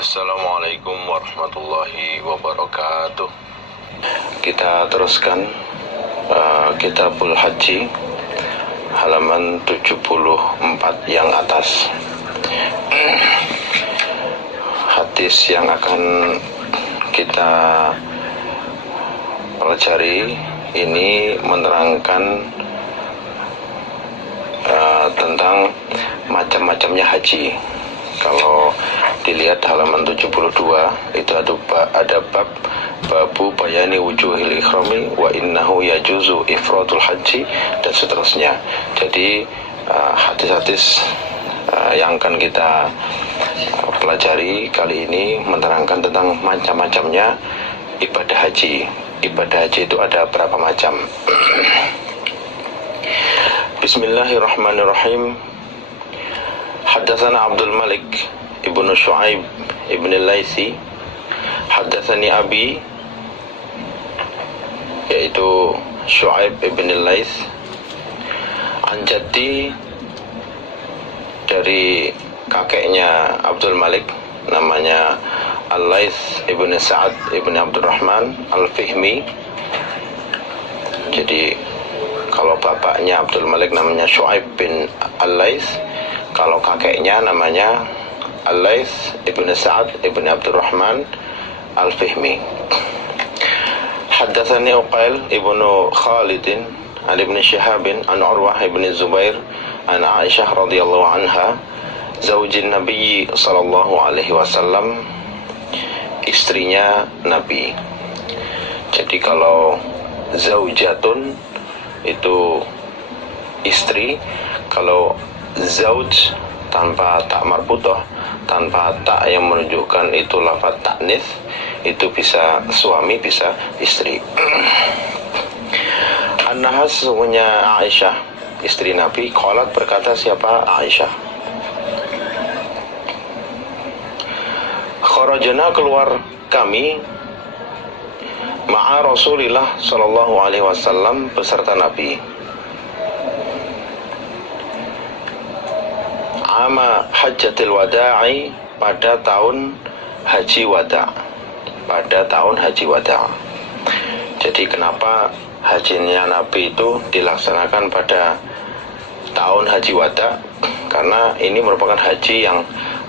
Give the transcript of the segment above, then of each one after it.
Assalamualaikum warahmatullahi wabarakatuh. Kita teruskan Kitabul Haji halaman 74 yang atas. Hadis yang akan kita pelajari ini menerangkan tentang macam-macamnya haji. Kalau dilihat halaman 72 itu ada babu bayani wujuhil ikhrami wa innahu yajuzu ifradul haji dan seterusnya. Jadi hadis-hadis yang akan kita pelajari kali ini menerangkan tentang macam-macamnya ibadah haji. Ibadah haji itu ada berapa macam? Bismillahirrahmanirrahim. Haddatsana Abdul Malik ibnu Shu'aib ibn al-Laitsi, haddatsani abi, yaitu Shu'aib ibn al-Laits, an jaddi, dari kakeknya Abdul Malik namanya Al-Laits ibn Sa'ad ibn Abdurrahman Al-Fihmi. Jadi kalau bapaknya Abdul Malik namanya Shu'aib bin Al-Laits, kalau kakeknya namanya Al-Laits ibn Sa'ad ibn Abdurrahman Al-Fihmi. Haddatsani Uqail ibnu Khalidin an ibn Shihabin an Urwah ibn Zubair an Aisyah radhiyallahu anha zaujin Nabi sallallahu alaihi wasallam, istrinya Nabi. Jadi kalau zaujatun itu istri, kalau zauj tanpa tak marbutoh, tanpa tak yang menunjukkan itu lafaz taknis, itu bisa suami, bisa istri. Annaha, sesungguhnya Aisyah istri Nabi, qalat, berkata siapa? Aisyah. Kharajna, keluar kami, ma'a Rasulillah sallallahu alaihi wasallam, beserta Nabi, ama hajjatil wada'i, pada tahun haji wada', pada tahun haji wada'. Jadi kenapa hajinya Nabi itu dilaksanakan pada tahun haji wada'? Karena ini merupakan haji yang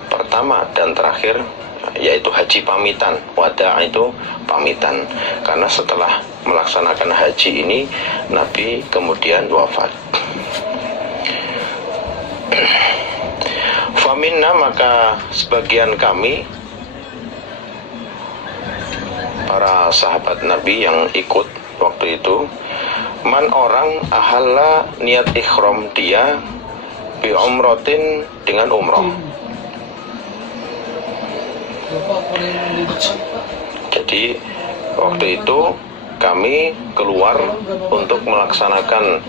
pertama dan terakhir, yaitu haji pamitan. Wada' itu pamitan, karena setelah melaksanakan haji ini Nabi kemudian wafat. Faminna, maka sebagian kami, para sahabat Nabi yang ikut waktu itu, man, orang, ahalla, niat ikhram dia, bi umratin, dengan umrah. Jadi waktu itu kami keluar untuk melaksanakan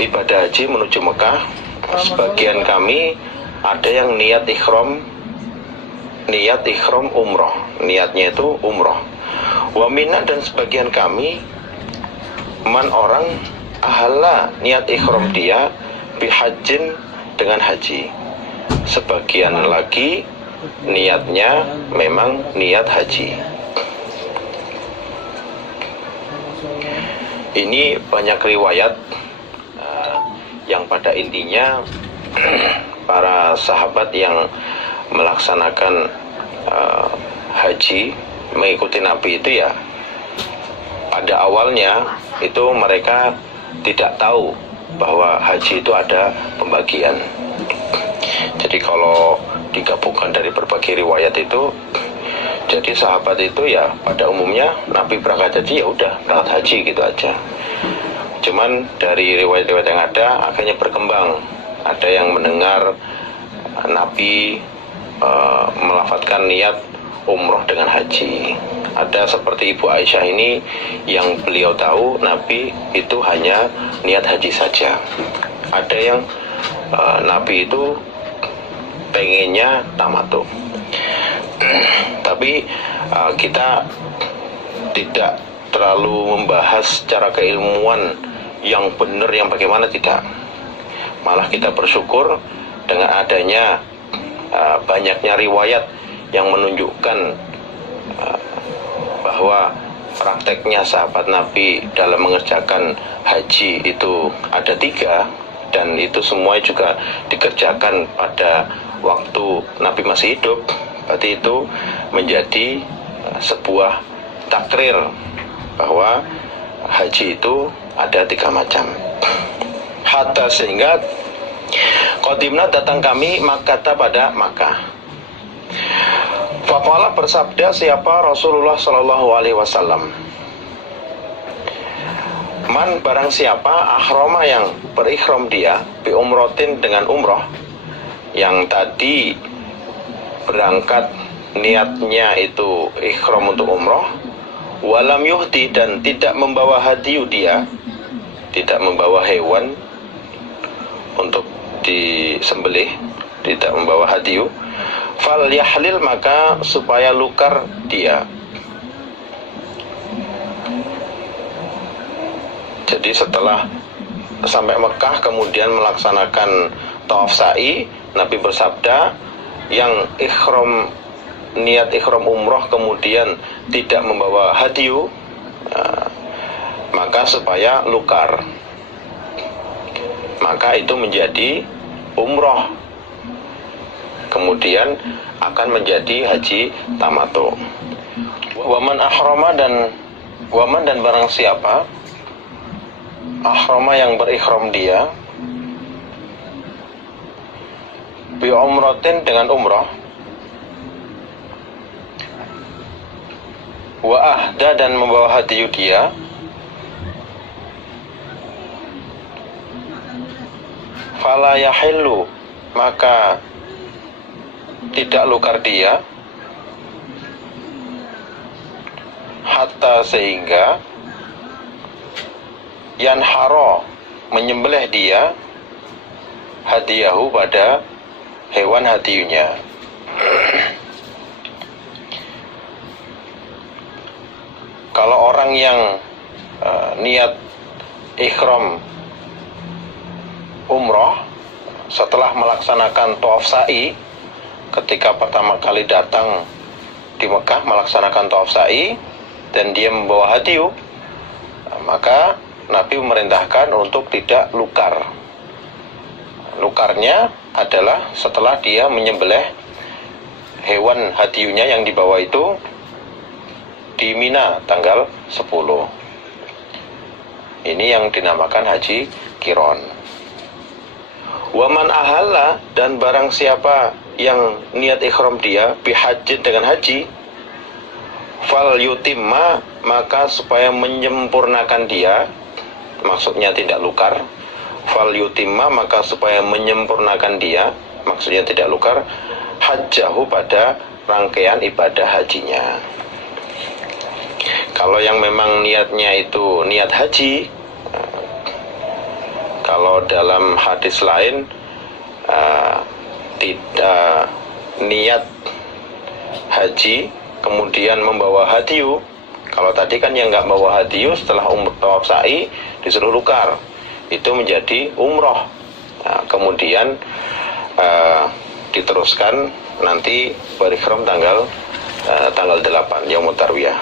ibadah haji menuju Mekah. Sebagian kami ada yang niat ikhram umroh, niatnya itu umroh. Wa minna, dan sebagian kami, man, orang, ahalla, niat ikhram dia, bihajin, dengan haji. Sebagian lagi niatnya memang niat haji. Ini banyak riwayat yang pada intinya para sahabat yang melaksanakan haji mengikuti Nabi itu, ya, pada awalnya itu mereka tidak tahu bahwa haji itu ada pembagian. Jadi kalau digabungkan dari berbagai riwayat itu, jadi sahabat itu ya pada umumnya Nabi berangkat haji, ya udah berangkat haji gitu aja. Cuman dari riwayat-riwayat yang ada akhirnya berkembang. Ada yang mendengar Nabi melafadzkan niat umroh dengan haji. Ada seperti Ibu Aisyah ini yang beliau tahu Nabi itu hanya niat haji saja. Ada yang Nabi itu pengennya tamattu. Tapi kita tidak terlalu membahas secara keilmuan yang benar yang bagaimana, tidak. Malah kita bersyukur dengan adanya banyaknya riwayat yang menunjukkan bahwa prakteknya sahabat Nabi dalam mengerjakan haji itu ada 3, dan itu semua juga dikerjakan pada waktu Nabi masih hidup, berarti itu menjadi sebuah takrir bahwa haji itu ada 3 macam. Hatta sehingga qadimna datang kami Makkah pada Makkah. Faqala bersabda siapa Rasulullah Shallallahu Alaihi Wasallam, man barang siapa ahroma yang berikhram dia bi umrotin dengan umroh, yang tadi berangkat niatnya itu ikhram untuk umroh, walam yuhdi dan tidak membawa hadiyu, dia tidak membawa hewan untuk disembelih, tidak membawa hadiyu, fal yahlil maka supaya lukar dia. Jadi setelah sampai Mekah kemudian melaksanakan tawaf sa'i, Nabi bersabda yang niat ikhram umroh kemudian tidak membawa hadiyu, maka supaya lukar, maka itu menjadi umroh, kemudian akan menjadi haji tamattu. Waman ahrama dan barang siapa ahrama yang berikhram dia bi umratin dengan umrah, wa ahda dan membawa hadiyu dia, fala yahillu maka tidak lukar dia, hatta sehingga yanharo menyembelih dia hadiyahu pada hewan hadiyunya. Kalau orang yang niat ikhram umroh setelah melaksanakan tawaf sa'i, ketika pertama kali datang di Mekah melaksanakan tawaf sa'i dan dia membawa hadiyu, maka Nabi memerintahkan untuk tidak lukar. Lukarnya adalah setelah dia menyembelih hewan hadiyunya yang dibawa itu di Mina tanggal 10. Ini yang dinamakan haji qiron. Waman ahalla dan barang siapa yang niat ikhram dia bihajin dengan haji, fal yutimma maka supaya menyempurnakan dia, maksudnya tidak lukar, fal yutimma maka supaya menyempurnakan dia, maksudnya tidak lukar, hajjahu pada rangkaian ibadah hajinya. Kalau yang memang niatnya itu niat haji, kalau dalam hadis lain tidak niat haji kemudian membawa hadiyu, kalau tadi kan yang nggak bawa hadiyu setelah tawaf sa'i disuruh lukar, itu menjadi umroh. Nah, kemudian diteruskan nanti berikhram tanggal 8 Yaumut Tarwiyah.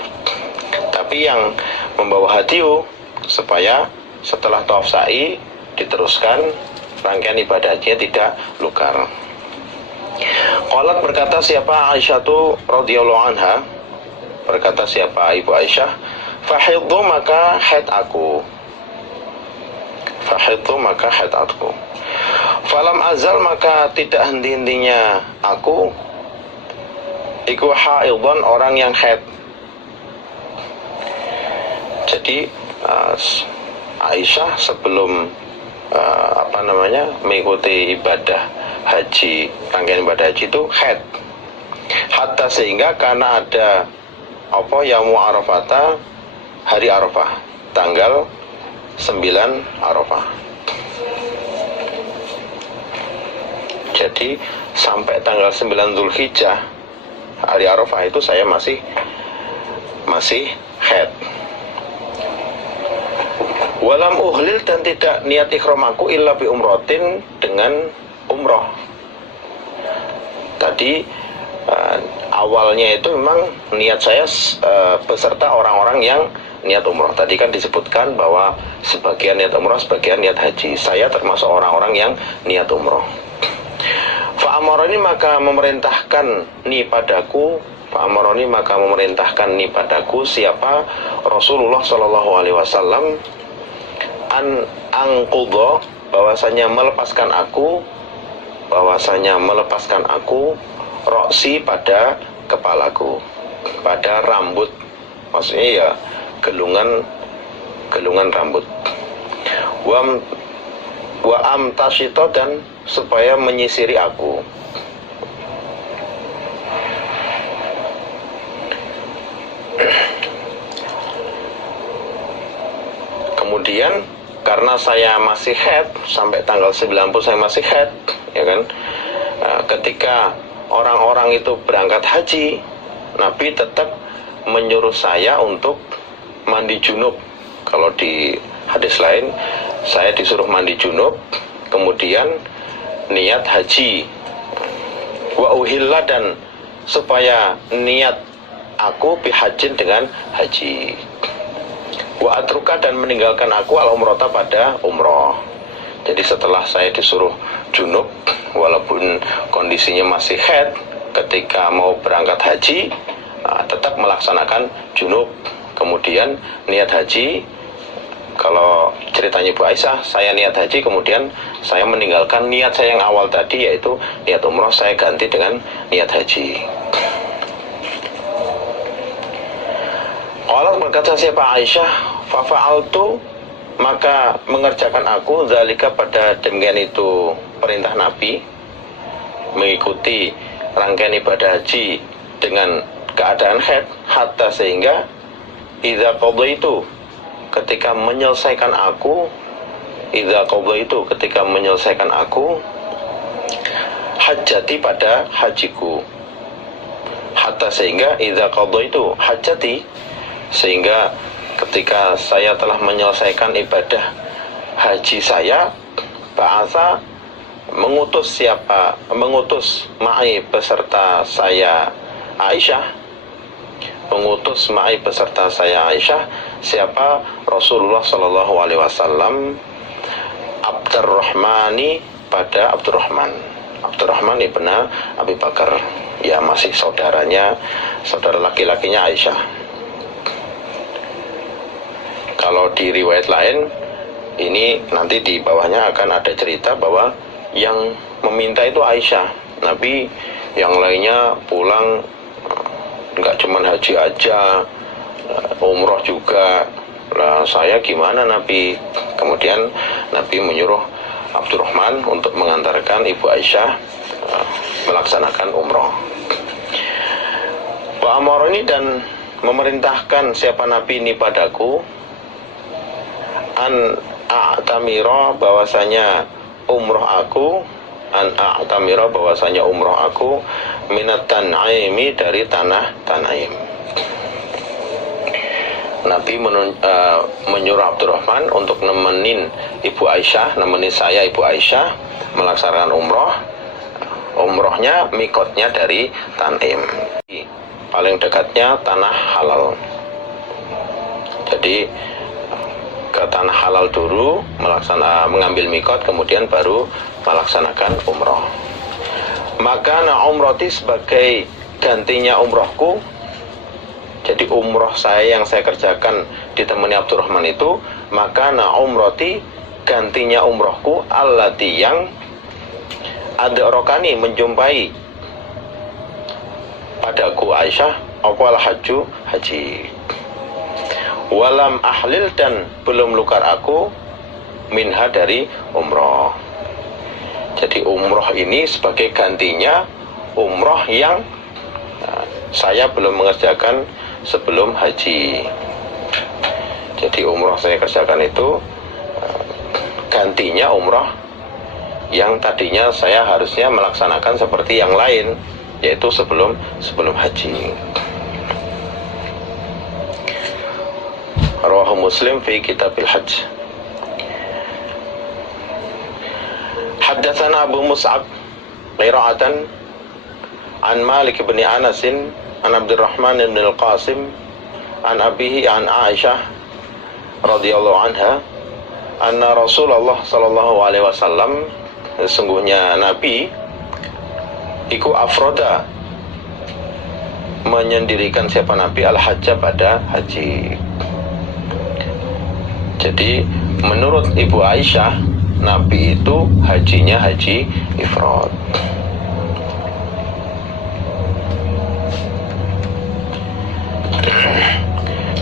Tapi yang membawa hadiyu supaya setelah tawaf sa'i diteruskan rangkaian ibadah hajinya tidak lukar. Qalat berkata siapa Aisyah radhiyallahu anha, berkata siapa Ibu Aisyah, fahidhu maka haid aku, fahidhu maka haid aku, falam azal maka tidak henti-hentinya aku iku haidhan orang yang haid. Jadi Aisyah sebelum mengikuti ibadah haji, rangkaian ibadah haji itu haid. Hatta sehingga karena ada Yaumu Arafata, hari Arafah, tanggal 9 Arafah. Jadi sampai tanggal 9 Dzulhijjah, hari Arafah itu saya masih haid. Walam uhlil dan tidak niat ikhram aku illa bi umrotin dengan umroh. Tadi awalnya itu memang niat saya beserta orang-orang yang niat umroh. Tadi kan disebutkan bahwa sebagian niat umroh, sebagian niat haji. Saya termasuk orang-orang yang niat umroh. Fa'amaroni maka memerintahkan ni padaku, Fa'amaroni maka memerintahkan ni padaku siapa? Rasulullah Shallallahu Alaihi Wasallam an angkudo, bahwasanya melepaskan aku roksi pada kepalaku, pada rambut, maksudnya ya gelungan rambut. Wa amtashito, dan supaya menyisiri aku. Kemudian karena saya masih haid, sampai tanggal 90 saya masih haid, ya kan. Ketika orang-orang itu berangkat haji, Nabi tetap menyuruh saya untuk mandi junub. Kalau di hadis lain, saya disuruh mandi junub, kemudian niat haji. Wa uhilla, dan supaya niat aku bihajin dengan haji. Wa atruka, dan meninggalkan aku al umrota pada umroh. Jadi setelah saya disuruh junub, walaupun kondisinya masih haid, ketika mau berangkat haji tetap melaksanakan junub, kemudian niat haji. Kalau ceritanya Ibu Aisyah, saya niat haji, kemudian saya meninggalkan niat saya yang awal tadi, yaitu niat umroh, saya ganti dengan niat haji. Allah berkata siapa Aisyah, fafa'altu, maka mengerjakan aku zalika, pada demikian itu perintah Nabi, mengikuti rangkaian ibadah haji dengan keadaan haid, hatta sehingga idza qadaitu, ketika menyelesaikan aku, ketika menyelesaikan aku hajati, pada hajiku. Hatta sehingga idza qadaitu hajati, sehingga ketika saya telah menyelesaikan ibadah haji saya, ba'atha, mengutus ma'i beserta saya Aisyah, siapa? Rasulullah Shallallahu Alaihi Wasallam, Abdurrahmani, pada Abdurrahman ibn Abi Bakar, ya masih saudara laki-lakinya Aisyah. Kalau di riwayat lain, ini nanti di bawahnya akan ada cerita bahwa yang meminta itu Aisyah. Nabi yang lainnya pulang, nggak cuma haji aja, umroh juga. Lah saya gimana Nabi? Kemudian Nabi menyuruh Abdurrahman untuk mengantarkan Ibu Aisyah melaksanakan umroh. Wa amaroni, dan memerintahkan siapa Nabi ini padaku, an a'tamira, bahwasanya umroh aku, minat tan'aimi, dari tanah Tan'aim. Nabi menyuruh Abdurrahman untuk nemenin saya Ibu Aisyah melaksanakan umrohnya, mikotnya dari Tan'im, paling dekatnya tanah halal. Jadi ke tanah halal dulu, mengambil mikot, kemudian baru melaksanakan umroh. Maka umroti, sebagai gantinya umrohku. Jadi umroh saya yang saya kerjakan ditemani Abdurrahman itu, maka umroti, gantinya umrohku, allati, yang ada rokani, menjumpai padaku Aisyah, awal haji. Walam ahlil, dan belum lukar aku, minha, dari umroh. Jadi umroh ini sebagai gantinya umroh yang saya belum mengerjakan sebelum haji. Jadi umroh saya kerjakan itu gantinya umroh yang tadinya saya harusnya melaksanakan seperti yang lain, yaitu sebelum haji. Rawahu Muslim fi Kitabil Hajj. Haddatsana Abu Mus'ab qira'atan an Malik bin Anas an Abdurrahman bin Al-Qasim an abihi an Aisyah radhiyallahu anha anna Rasulullah sallallahu alaihi wasallam, sesungguhnya Nabi iku afroda, menyendirikan siapa Nabi al-hajjah pada haji. Jadi menurut Ibu Aisyah, Nabi itu hajinya haji ifrad.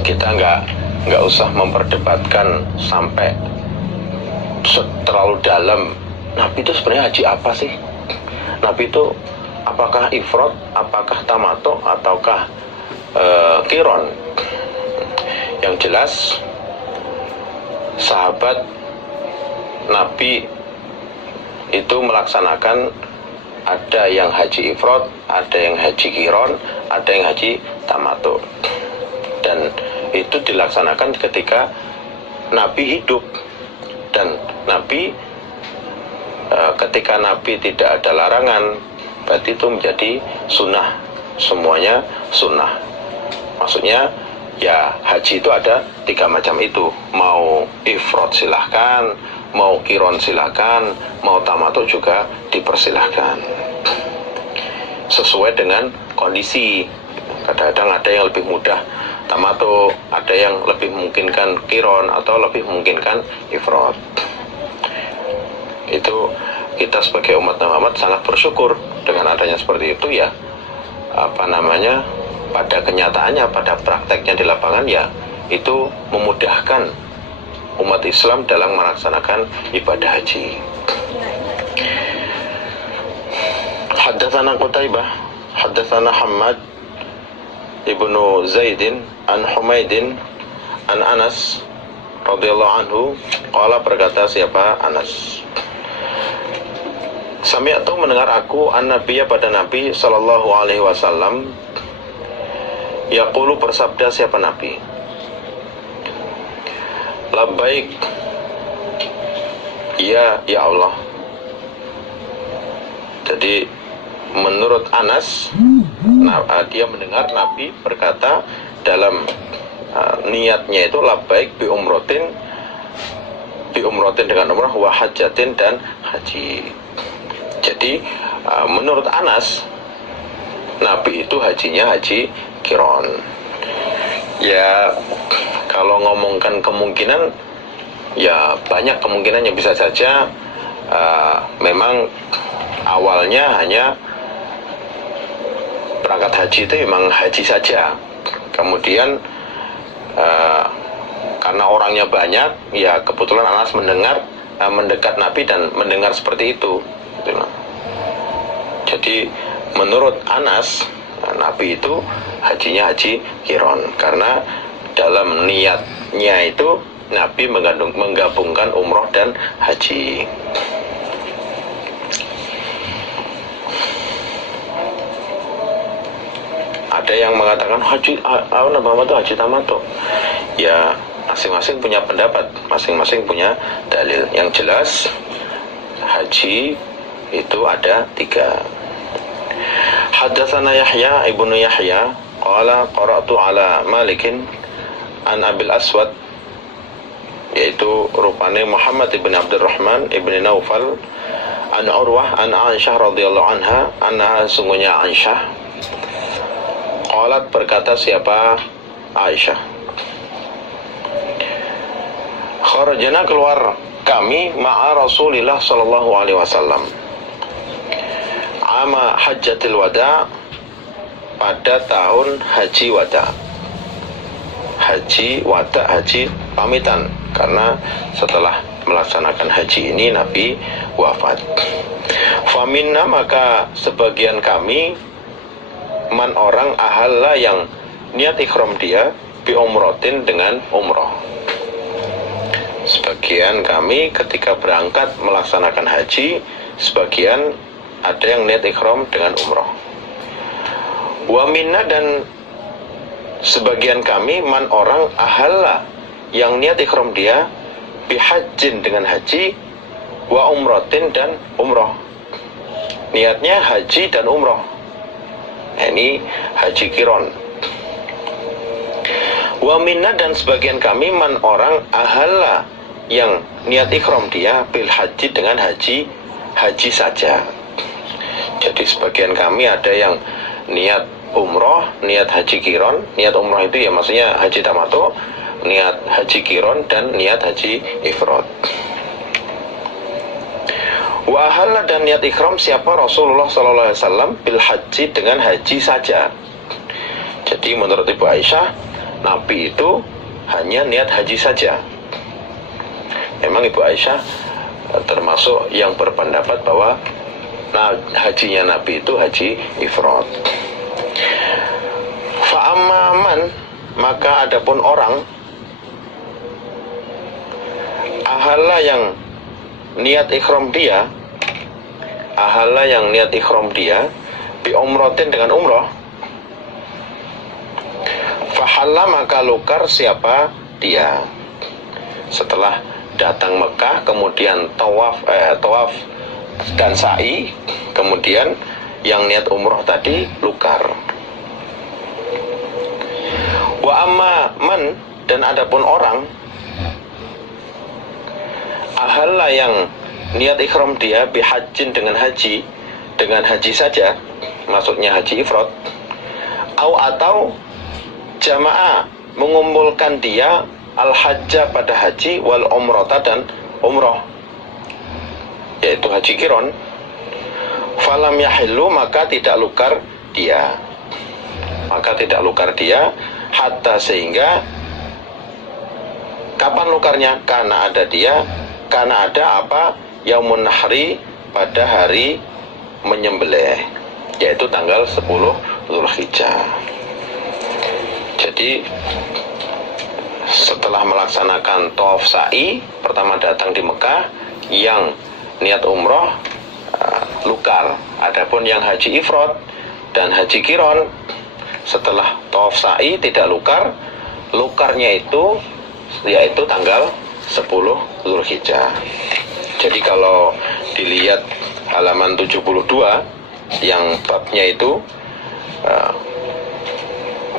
Kita nggak usah memperdebatkan sampai terlalu dalam. Nabi itu sebenarnya haji apa sih? Nabi itu apakah ifrad, apakah tamato, ataukah qiron? Yang jelas sahabat Nabi itu melaksanakan, ada yang haji ifrad, ada yang haji qiron, ada yang haji tamato. Dan itu dilaksanakan ketika Nabi hidup. Dan Nabi ketika Nabi tidak ada larangan, berarti itu menjadi sunnah. Semuanya sunnah. Maksudnya ya haji itu ada 3 macam itu. Mau ifrad silahkan, mau qiron silahkan, mau tamato juga dipersilahkan, sesuai dengan kondisi. Kadang-kadang ada yang lebih mudah tamato, ada yang lebih memungkinkan qiron, atau lebih memungkinkan ifrad. Itu kita sebagai umat Muhammad sangat bersyukur dengan adanya seperti itu ya. Pada kenyataannya, pada prakteknya di lapangan ya, itu memudahkan umat Islam dalam melaksanakan ibadah haji. Haddatsana Qutaibah, haddatsana Hammad ibnu Zaidin an Humaidin an Anas radhiyallahu anhu qala, berkata siapa Anas, sami'tu mendengar aku an-nabiyya pada Nabi sallallahu alaihi wasallam, yaqulu bersabda siapa Nabi, labbaik ya Allah. Jadi menurut Anas, dia mendengar Nabi berkata dalam niatnya itu labbaik bi umrotin dengan umrah, wa hajatin dan haji. Jadi menurut Anas, Nabi itu hajinya haji qiron. Ya kalau ngomongkan kemungkinan, ya banyak kemungkinannya. Bisa saja memang awalnya hanya berangkat haji itu memang haji saja, kemudian karena orangnya banyak, ya kebetulan Anas mendekat Nabi dan mendengar seperti itu. Jadi menurut Anas, Nabi itu hajinya haji qiron, karena dalam niatnya itu Nabi menggabungkan umroh dan haji. Ada yang mengatakan haji Muhammad itu haji tamato. Ya masing-masing punya pendapat, masing-masing punya dalil. Yang jelas haji itu ada 3. Haddatsana Yahya ibnu Yahya qala qara'tu ala Malikin an Abil Aswad, yaitu rupane Muhammad ibn Abdurrahman ibn Naufal, an Urwah an Aisyah radhiyallahu anha, anna sungguhnya Aisyah qalat, berkata siapa Aisyah, kharajana keluar kami ma'a Rasulillah sallallahu alaihi wasallam ama hajjatil wada, pada tahun haji wada. Haji wada, haji pamitan, karena setelah melaksanakan haji ini Nabi wafat. Faminna, maka sebagian kami, man orang ahalla yang niat ikhram dia, bi umrotin dengan umroh. Sebagian kami ketika berangkat melaksanakan haji, sebagian ada yang niat ikhram dengan umroh. Wa minna, dan sebagian kami, man orang ahalla yang niat ikhram dia, bihajjin dengan haji, wa umrotin dan umroh. Niatnya haji dan umroh. ini haji kiron. Wa minna, dan sebagian kami, man orang ahalla yang niat ikhram dia bil haji dengan haji saja. Jadi sebagian kami ada yang niat umroh, niat haji kiron. Niat umroh itu ya maksudnya haji tamattu, niat haji kiron, dan niat haji ifrad. Wa ahalla, dan niat ikhram siapa Rasulullah SAW bil haji dengan haji saja. Jadi menurut Ibu Aisyah, Nabi itu hanya niat haji saja. Memang Ibu Aisyah termasuk yang berpendapat bahwa hajinya Nabi itu haji ifrad. Fa'amman, maka adapun orang ahalla yang niat ikhram dia, bi umrotin dengan umroh, fahalla, maka lukar siapa dia setelah datang Mekah, kemudian tawaf dan sa'i, kemudian yang niat umroh tadi lukar. Wa amma man, dan adapun orang ahalla yang niat ikhram dia bihajjin dengan haji saja, maksudnya haji ifrad, atau jamaah mengumpulkan dia al-hajjah pada haji wal umrata dan umroh, yaitu haji kiron, falam yahillu, maka tidak lukar dia, hatta, sehingga kapan lukarnya? Karena ada apa? Yaumun nahri, pada hari menyembelih, yaitu tanggal 10 Dzulhijjah. Jadi setelah melaksanakan tawaf sa'i, pertama datang di Mekah, yang niat umroh lukar. Adapun yang haji ifrad dan haji kiron, setelah tawaf sa'i tidak lukar, lukarnya itu yaitu tanggal 10 Dzulhijjah. Jadi kalau dilihat halaman 72 yang babnya itu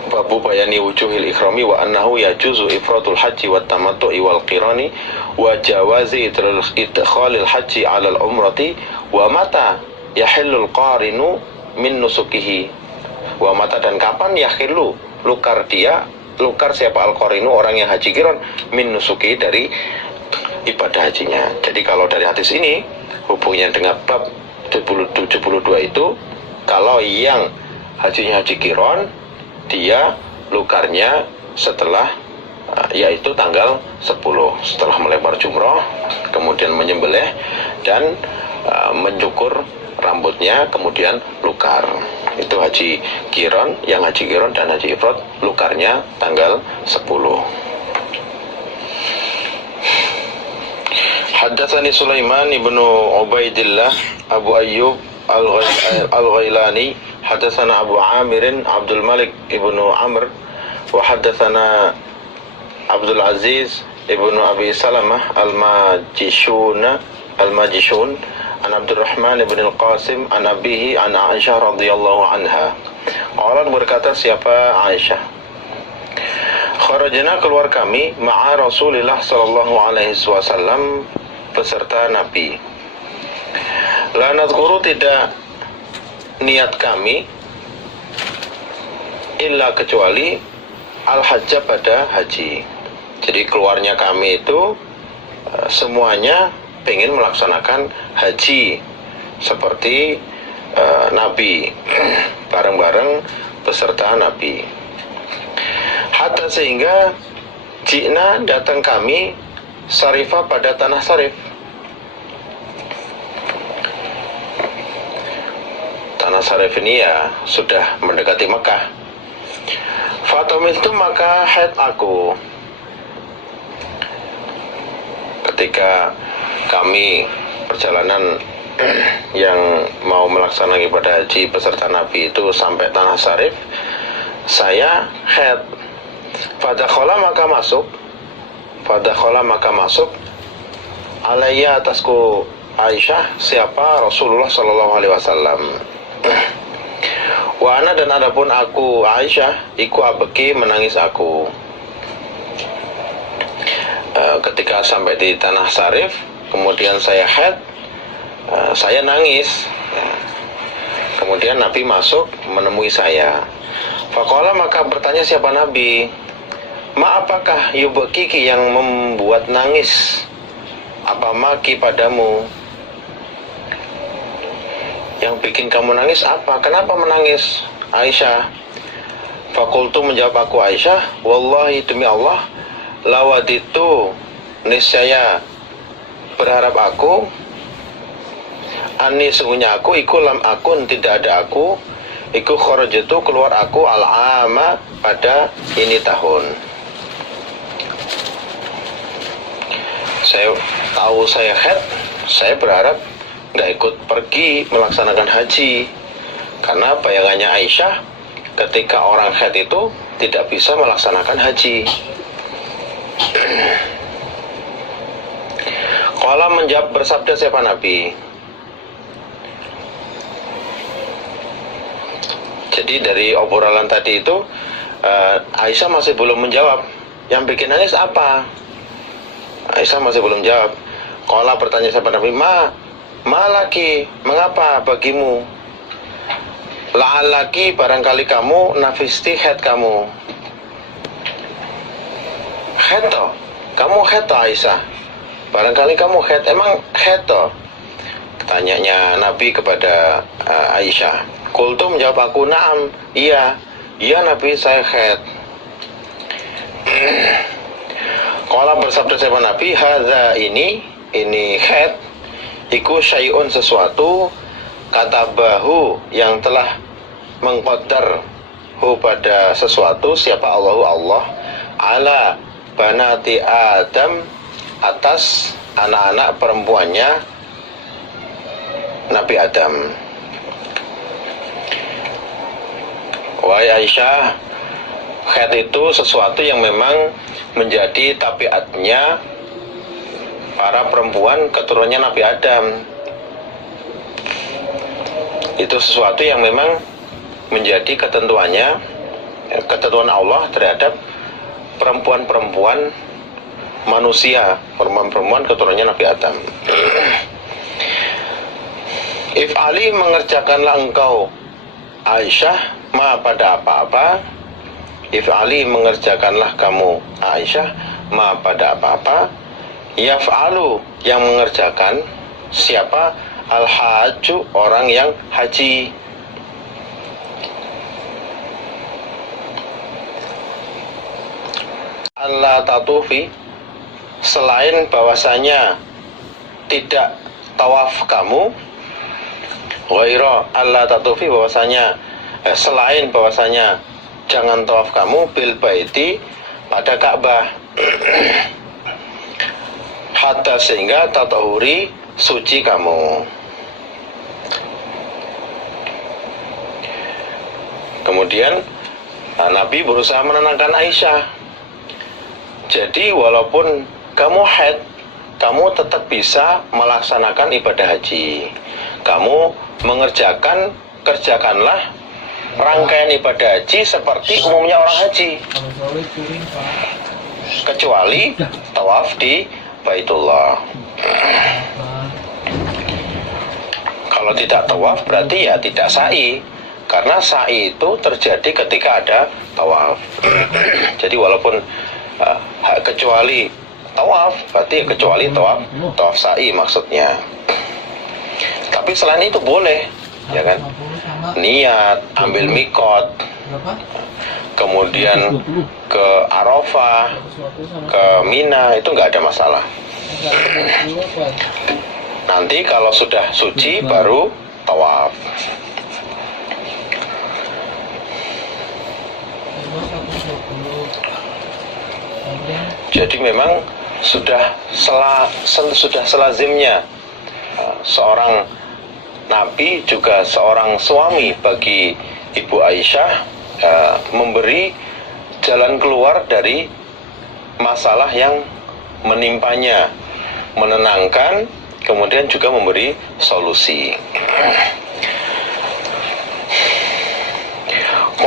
babu bayani wujuhil ikhrami wa annahu yajuzu ifradul haji wa tamattu'i wal qirani wa jawazi idkhalil haji 'ala al umrati wa mata yahillul qarinu min nusukihi, wa mata, dan kapan yahillu lukar siapa al qarinu, orang yang haji kiron, min nusukihi, dari ibadah hajinya. Jadi kalau dari hadis ini hubungannya dengan bab 72 itu, kalau yang hajinya haji kiron, dia lukarnya setelah yaitu tanggal 10 setelah melempar jumroh, kemudian menyembelih dan mencukur rambutnya, kemudian lukar. Itu haji kiron. Yang haji kiron dan haji ifrad lukarnya tanggal 10. Haddatsani Sulaiman ibnu Ubaidillah Abu Ayyub Al-Ghailani haddatsana Abu Amirin Abdul Malik ibnu Amr wa haddatsana Abdul Aziz ibnu Abi Salamah Al-Majishun an Abdurrahman ibn Al-Qasim an abihi an Aisyah radhiyallahu anha. Qalat, berkata siapa Aisyah, kharajna, keluar kami, ma'a Rasulillah sallallahu alaihi wasallam, beserta Nabi. La nadhkuru, tidak niat kami, illa, kecuali al-hajjah, pada haji. Jadi keluarnya kami itu semuanya pengen melaksanakan haji seperti Nabi, bareng-bareng beserta Nabi. Hatta, sehingga jina, datang kami, Sarifah, pada tanah Sarif. Tanah Sarif ini ya sudah mendekati Mekah. Fatomiltu, maka haid aku. Ketika kami perjalanan yang mau melaksanakan ibadah haji beserta Nabi itu sampai tanah Sarif, saya haid. Fadakhala, maka masuk alayya, atasku, Aisyah, siapa Rasulullah sallallahu alaihi wasallam. Wa ana dan adapun aku Aisyah iku abeki menangis aku. Ketika sampai di Tanah Sarif, kemudian saya haid, saya nangis. Kemudian Nabi masuk menemui saya. Faqala, maka bertanya siapa Nabi, ma apakah yubkiki yang membuat nangis? Apa maki padamu? Yang bikin kamu nangis apa? Kenapa menangis Aisyah? Fakultu, menjawab aku Aisyah, wallahi demi Allah, lawaditu niscaya berharap aku, ani sungguhnya aku, iku lam akun tidak ada aku, iku kharajatu keluar aku al-ama pada ini tahun. Saya tahu saya haid, saya berharap nggak ikut pergi melaksanakan haji, karena bayangannya Aisyah ketika orang haid itu tidak bisa melaksanakan haji. Qala, menjawab bersabda siapa Nabi. Jadi dari obrolan tadi itu Aisyah masih belum menjawab. Yang bikin nangis apa? Aisyah masih belum jawab. Qala, bertanya siapa Nabi, ma laki, mengapa bagimu? La'allaki, barangkali kamu nafisti haid kamu. Haid toh? Kamu haid toh Aisyah? Barangkali kamu haid, emang haid toh? Tanyanya Nabi kepada Aisyah. Kultu, menjawab aku, naam, iya Nabi, saya haid. Qala, bersabda siapa Nabi, hadza ini haid, iku syai'un sesuatu, katabahu yang telah mengqaddar hu pada sesuatu siapa Allah ala banati Adam atas anak-anak perempuannya Nabi Adam. Wahai Aisyah, haid itu sesuatu yang memang menjadi tabiatnya para perempuan keturunannya Nabi Adam. Itu sesuatu yang memang menjadi ketentuannya, ketentuan Allah terhadap perempuan-perempuan manusia, perempuan-perempuan keturunannya Nabi Adam. If'ali, mengerjakanlah engkau Aisyah ma pada apa-apa. If'ali, mengerjakanlah kamu Aisyah ma pada apa-apa. Yaf'alu, yang mengerjakan siapa? Al-haju, orang yang haji. Allah tatufi, selain bahwasanya tidak tawaf kamu. Ghaira Allah tatufi, bahwasanya selain bahwasanya jangan tawaf kamu bil baiti, pada Ka'bah. Hatta, sehingga tatahuri, suci kamu. Kemudian Nabi berusaha menenangkan Aisyah. Jadi walaupun kamu haid, kamu tetap bisa melaksanakan ibadah haji. Kamu kerjakanlah rangkaian ibadah haji seperti umumnya orang haji, kecuali tawaf di Baitullah. Kalau tidak tawaf berarti ya tidak sa'i, karena sa'i itu terjadi ketika ada tawaf. Jadi walaupun kecuali tawaf, berarti kecuali tawaf sa'i maksudnya. Tapi selain itu boleh, ya kan? Niat, ambil mikot, kemudian ke Arafah, ke Mina, itu nggak ada masalah. Nanti kalau sudah suci baru tawaf. Jadi memang sudah selazimnya seorang Nabi juga seorang suami bagi Ibu Aisyah memberi jalan keluar dari masalah yang menimpanya, menenangkan, kemudian juga memberi solusi.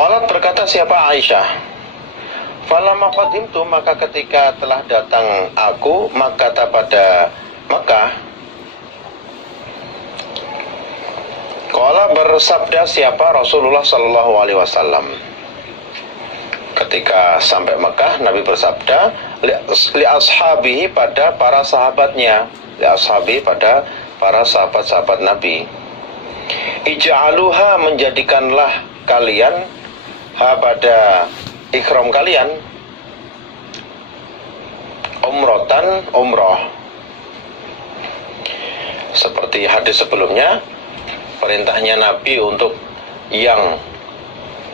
Qalat berkata siapa Aisyah, falamma qadimtu, maka ketika telah datang aku Makkah pada Makkah, qala bersabda siapa Rasulullah sallallahu alaihi wasallam. Ketika sampai Makkah, Nabi bersabda li ashabihi, pada para sahabatnya, li ashabihi, pada para sahabat-sahabat Nabi, ij'aluha, menjadikanlah kalian, ha pada ikhram kalian, umrotan, umroh. Seperti hadis sebelumnya, perintahnya Nabi untuk yang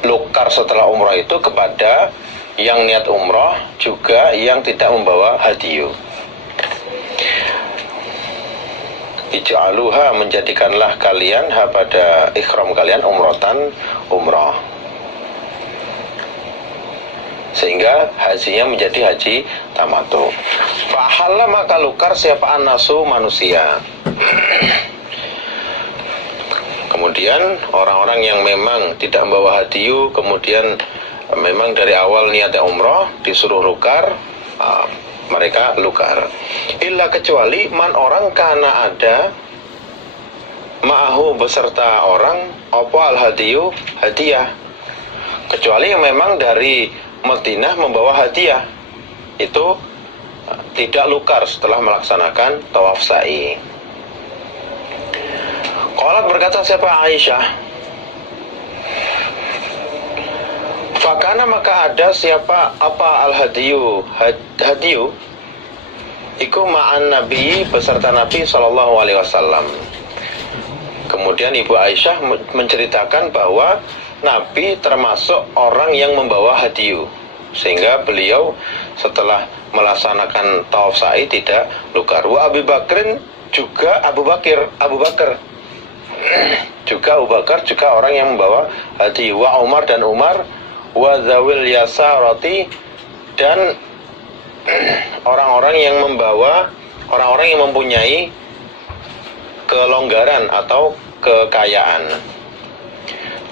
lukar setelah umroh itu kepada yang niat umroh, juga yang tidak membawa hadiyu. Ij'aluha, menjadikanlah kalian, ha pada ikhram kalian, umrotan, umroh, sehingga hajinya menjadi haji tamattu. Fahalla, maka lukar siapa anasu, manusia. Kemudian orang-orang yang memang tidak membawa hadiyu, kemudian memang dari awal niatnya umroh, disuruh lukar, mereka lukar. Illa, kecuali man, orang, kana ada, ma'ahu, beserta orang, apa al hadiyu, hadiah. Kecuali yang memang dari Madinah membawa hadiah, itu tidak lukar setelah melaksanakan tawaf sa'i. Qalat berkata siapa Aisyah, fakana, maka ada siapa apa al hadiyu, hadiyu iku ma'an Nabi, beserta Nabi sallallahu alaihi wasallam. Kemudian Ibu Aisyah menceritakan bahwa Nabi termasuk orang yang membawa hadiyu, sehingga beliau setelah melaksanakan tawaf sa'i tidak lukar. Wa Abu Bakrin, juga Abu Bakar juga Abu Bakar, juga orang yang membawa hadiyu. Wa Umar, dan Umar. Wa zawil yasarati, dan orang-orang yang membawa, orang-orang yang mempunyai kelonggaran atau kekayaan,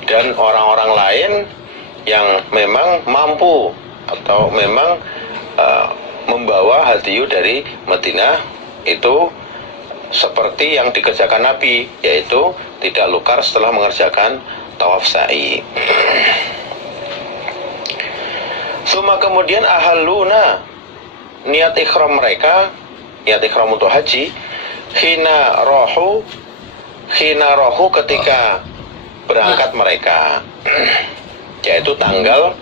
dan orang-orang lain yang memang mampu atau memang membawa hadiyu dari Madinah, itu seperti yang dikerjakan Nabi, yaitu tidak lukar setelah mengerjakan tawaf sa'i. Suma, kemudian ahalluna, niat ikhram mereka, niat ikhram untuk haji, khina rohu, ketika berangkat mereka, yaitu tanggal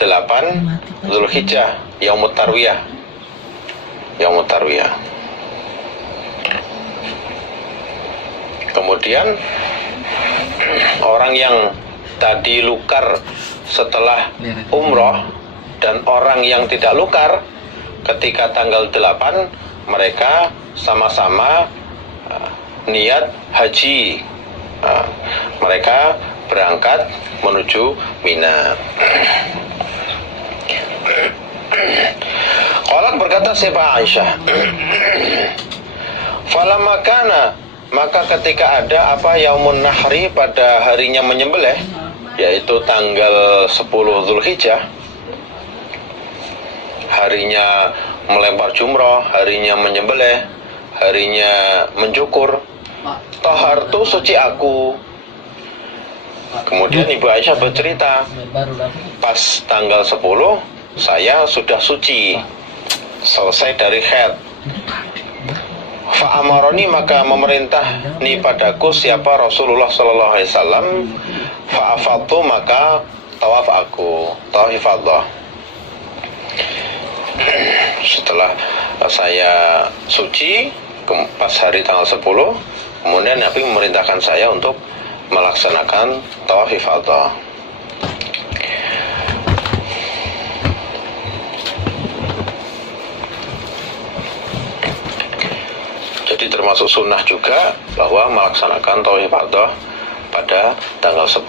8 Zulhijjah, Yaumut Tarwiyah. Kemudian orang yang tadi lukar setelah umroh dan orang yang tidak lukar ketika tanggal 8, mereka sama-sama niat haji. Mereka berangkat menuju Mina. Qalat berkata siapa Aisyah, falamma kana, maka ketika ada apa yaumun nahri, pada harinya menyembelih, yaitu tanggal 10 Zulhijjah, harinya melempar jumrah, harinya menyembelih, harinya mencukur, tahartu, suci aku. Kemudian Ibu Aisyah bercerita, pas tanggal 10 saya sudah suci, selesai dari haid. Fa'amaroni, maka memerintah ni padaku siapa Rasulullah sallallahu alaihi wasallam, fa'afadtu, maka tawaf aku, tawaf ifadah. Setelah saya suci pas hari tanggal 10, kemudian Nabi memerintahkan saya untuk melaksanakan tawaf ifadah. Jadi termasuk sunnah juga bahwa melaksanakan tawaf ifadah pada tanggal 10.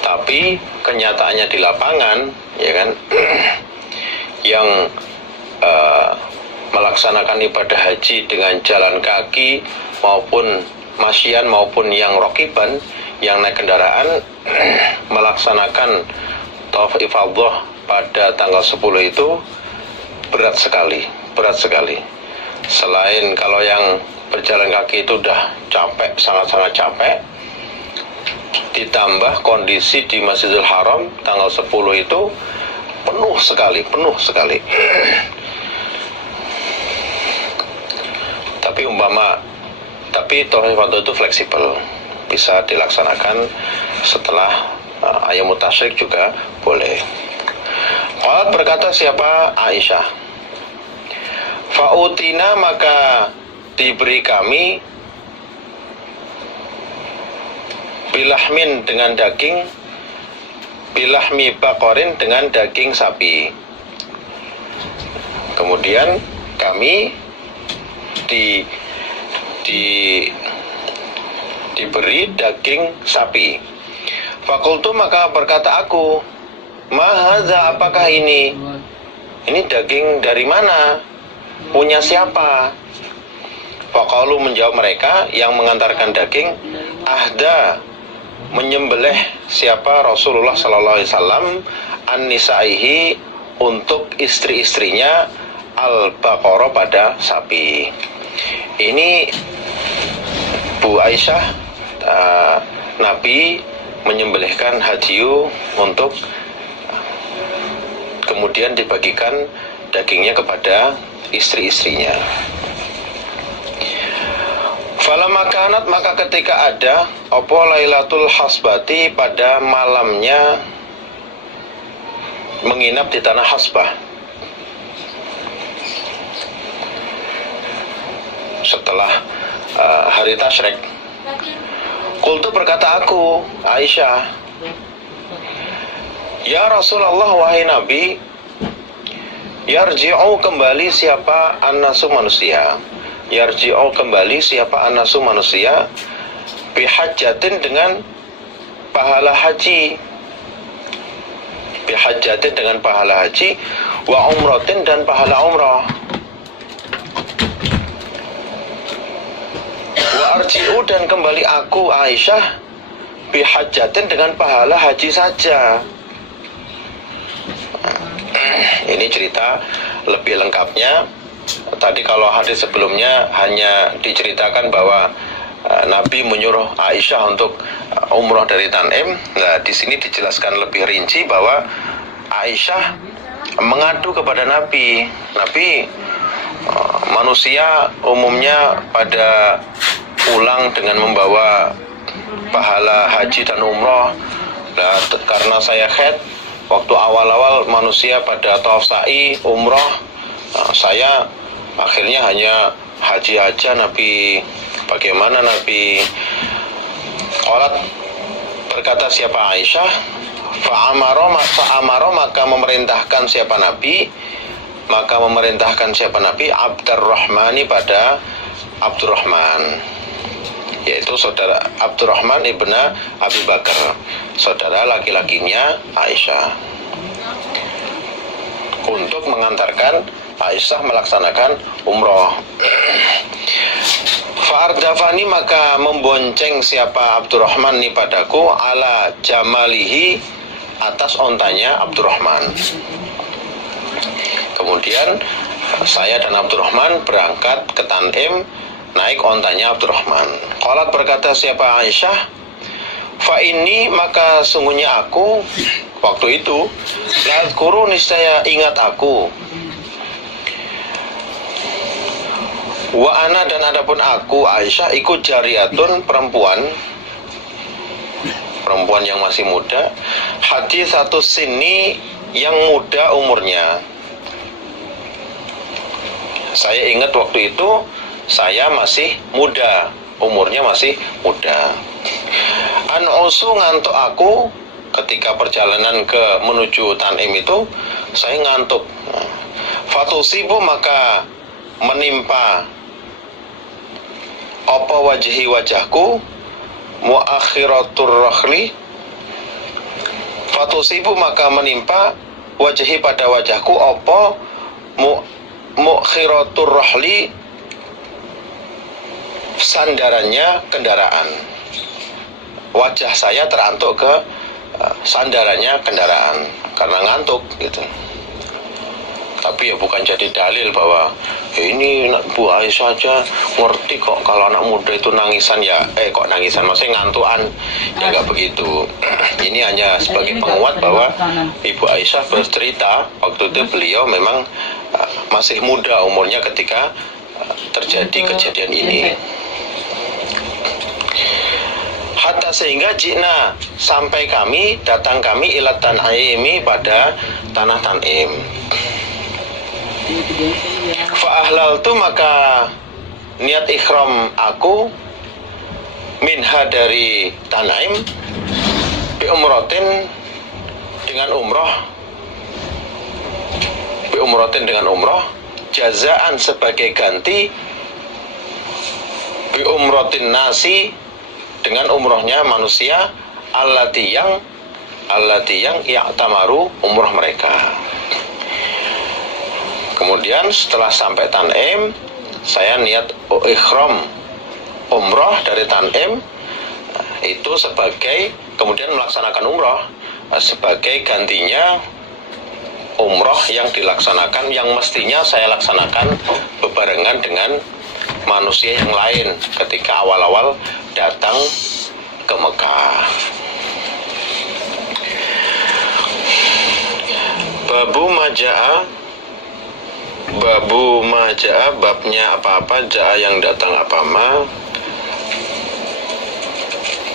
Tapi kenyataannya di lapangan, ya kan, yang melaksanakan ibadah haji dengan jalan kaki maupun masyian maupun yang rokiban, yang naik kendaraan, melaksanakan tawaf ifadah pada tanggal 10 itu berat sekali. Selain kalau yang berjalan kaki itu udah capek, sangat-sangat capek, ditambah kondisi di Masjidil Haram tanggal 10 itu penuh sekali. Tapi tawaf ifadah itu fleksibel, bisa dilaksanakan setelah ayam tasyrik juga boleh. Qalat berkata siapa? Aisyah. Fa'utina maka diberi kami bilahmin dengan daging, bilahmi bakorin dengan daging sapi. Kemudian kami diberi daging sapi. Fakultu maka berkata aku, mahaza apakah ini? Ini daging dari mana? Punya siapa? Faqalu menjawab mereka yang mengantarkan daging, ahda menyembelih siapa Rasulullah sallallahu alaihi wasallam an-nisaihi untuk istri-istrinya al-baqarah pada sapi. Ini Bu Aisyah, Nabi menyembelihkan hadiyu untuk kemudian dibagikan dagingnya kepada istri-istrinya. Falamma kanat maka ketika ada apa Lailatul Hasbati pada malamnya menginap di tanah Hasbah. Setelah hari tasyrik, qultu berkata aku, Aisyah, ya Rasulullah wahai Nabi, yarji'u kembali siapa annasu manusia, yarji'u kembali siapa annasu manusia bihajjatin dengan pahala haji, bihajjatin dengan pahala haji, wa umratin dan pahala umrah, wa arji'u dan kembali aku Aisyah bihajjatin dengan pahala haji saja. Ini cerita lebih lengkapnya. Tadi kalau hadis sebelumnya hanya diceritakan bahwa Nabi menyuruh Aisyah untuk umrah dari Tanim. Nah, di sini dijelaskan lebih rinci bahwa Aisyah mengadu kepada Nabi. Manusia umumnya pada pulang dengan membawa pahala haji dan umrah. Nah, karena saya haid, waktu awal-awal manusia pada tawaf sa'i, umrah, saya akhirnya hanya haji aja. Nabi, bagaimana Nabi? Qalat berkata siapa Aisyah, fa'amaro maka memerintahkan siapa Nabi, Abdurrahmani pada Abdurrahman, yaitu saudara Abdurrahman ibn Abi Bakar, saudara laki-lakinya Aisyah, untuk mengantarkan Aisyah melaksanakan umroh. Fa'ardafani maka membonceng siapa Abdurrahman ini padaku ala jamalihi atas ontanya Abdurrahman. Kemudian saya dan Abdurrahman berangkat ke Tanim, naik ontanya Abdurrahman. Qalat berkata siapa Aisyah, fa ini maka sungguhnya aku waktu itu lazkuru niscaya ingat aku, wa ana dan adapun aku Aisyah ikut jariyatun perempuan yang masih muda, hadis satu sini yang muda umurnya. Saya ingat waktu itu saya masih muda, umurnya masih muda. An-usu ngantuk aku ketika perjalanan menuju Tanim itu, saya ngantuk. Fatusibu maka menimpa apa wajahku muakhiratur rahli, fatusibu maka menimpa wajhi pada wajahku apa muakhiratur rahli, sandarannya kendaraan. Wajah saya terantuk ke sandarannya kendaraan karena ngantuk gitu. Tapi ya bukan jadi dalil bahwa ini Bu Aisyah aja ngerti kok kalau anak muda itu nangisan ya, kok nangisan maksudnya ngantuan, ya nggak begitu. Ini hanya sebagai penguat bahwa Ibu Aisyah bercerita waktu itu beliau memang masih muda umurnya ketika terjadi kejadian ini. Hatta sehingga jina sampai datang kami ilat Tan'imi pada tanah Tan'im. Fa'ahlal tu maka niat ikhram aku minha dari Tan'im bi umratin dengan umroh jazaan sebagai ganti bi umratin nasi dengan umrohnya manusia allati yang ya'tamaru umroh mereka. Kemudian setelah sampai Tan'im, saya niat ikhram umroh dari Tan'im itu sebagai kemudian melaksanakan umroh sebagai gantinya umroh yang dilaksanakan, yang mestinya saya laksanakan bebarengan dengan manusia yang lain ketika awal-awal datang ke Mekah. Babu maja'a babnya apa-apa, ja'a yang datang apa ma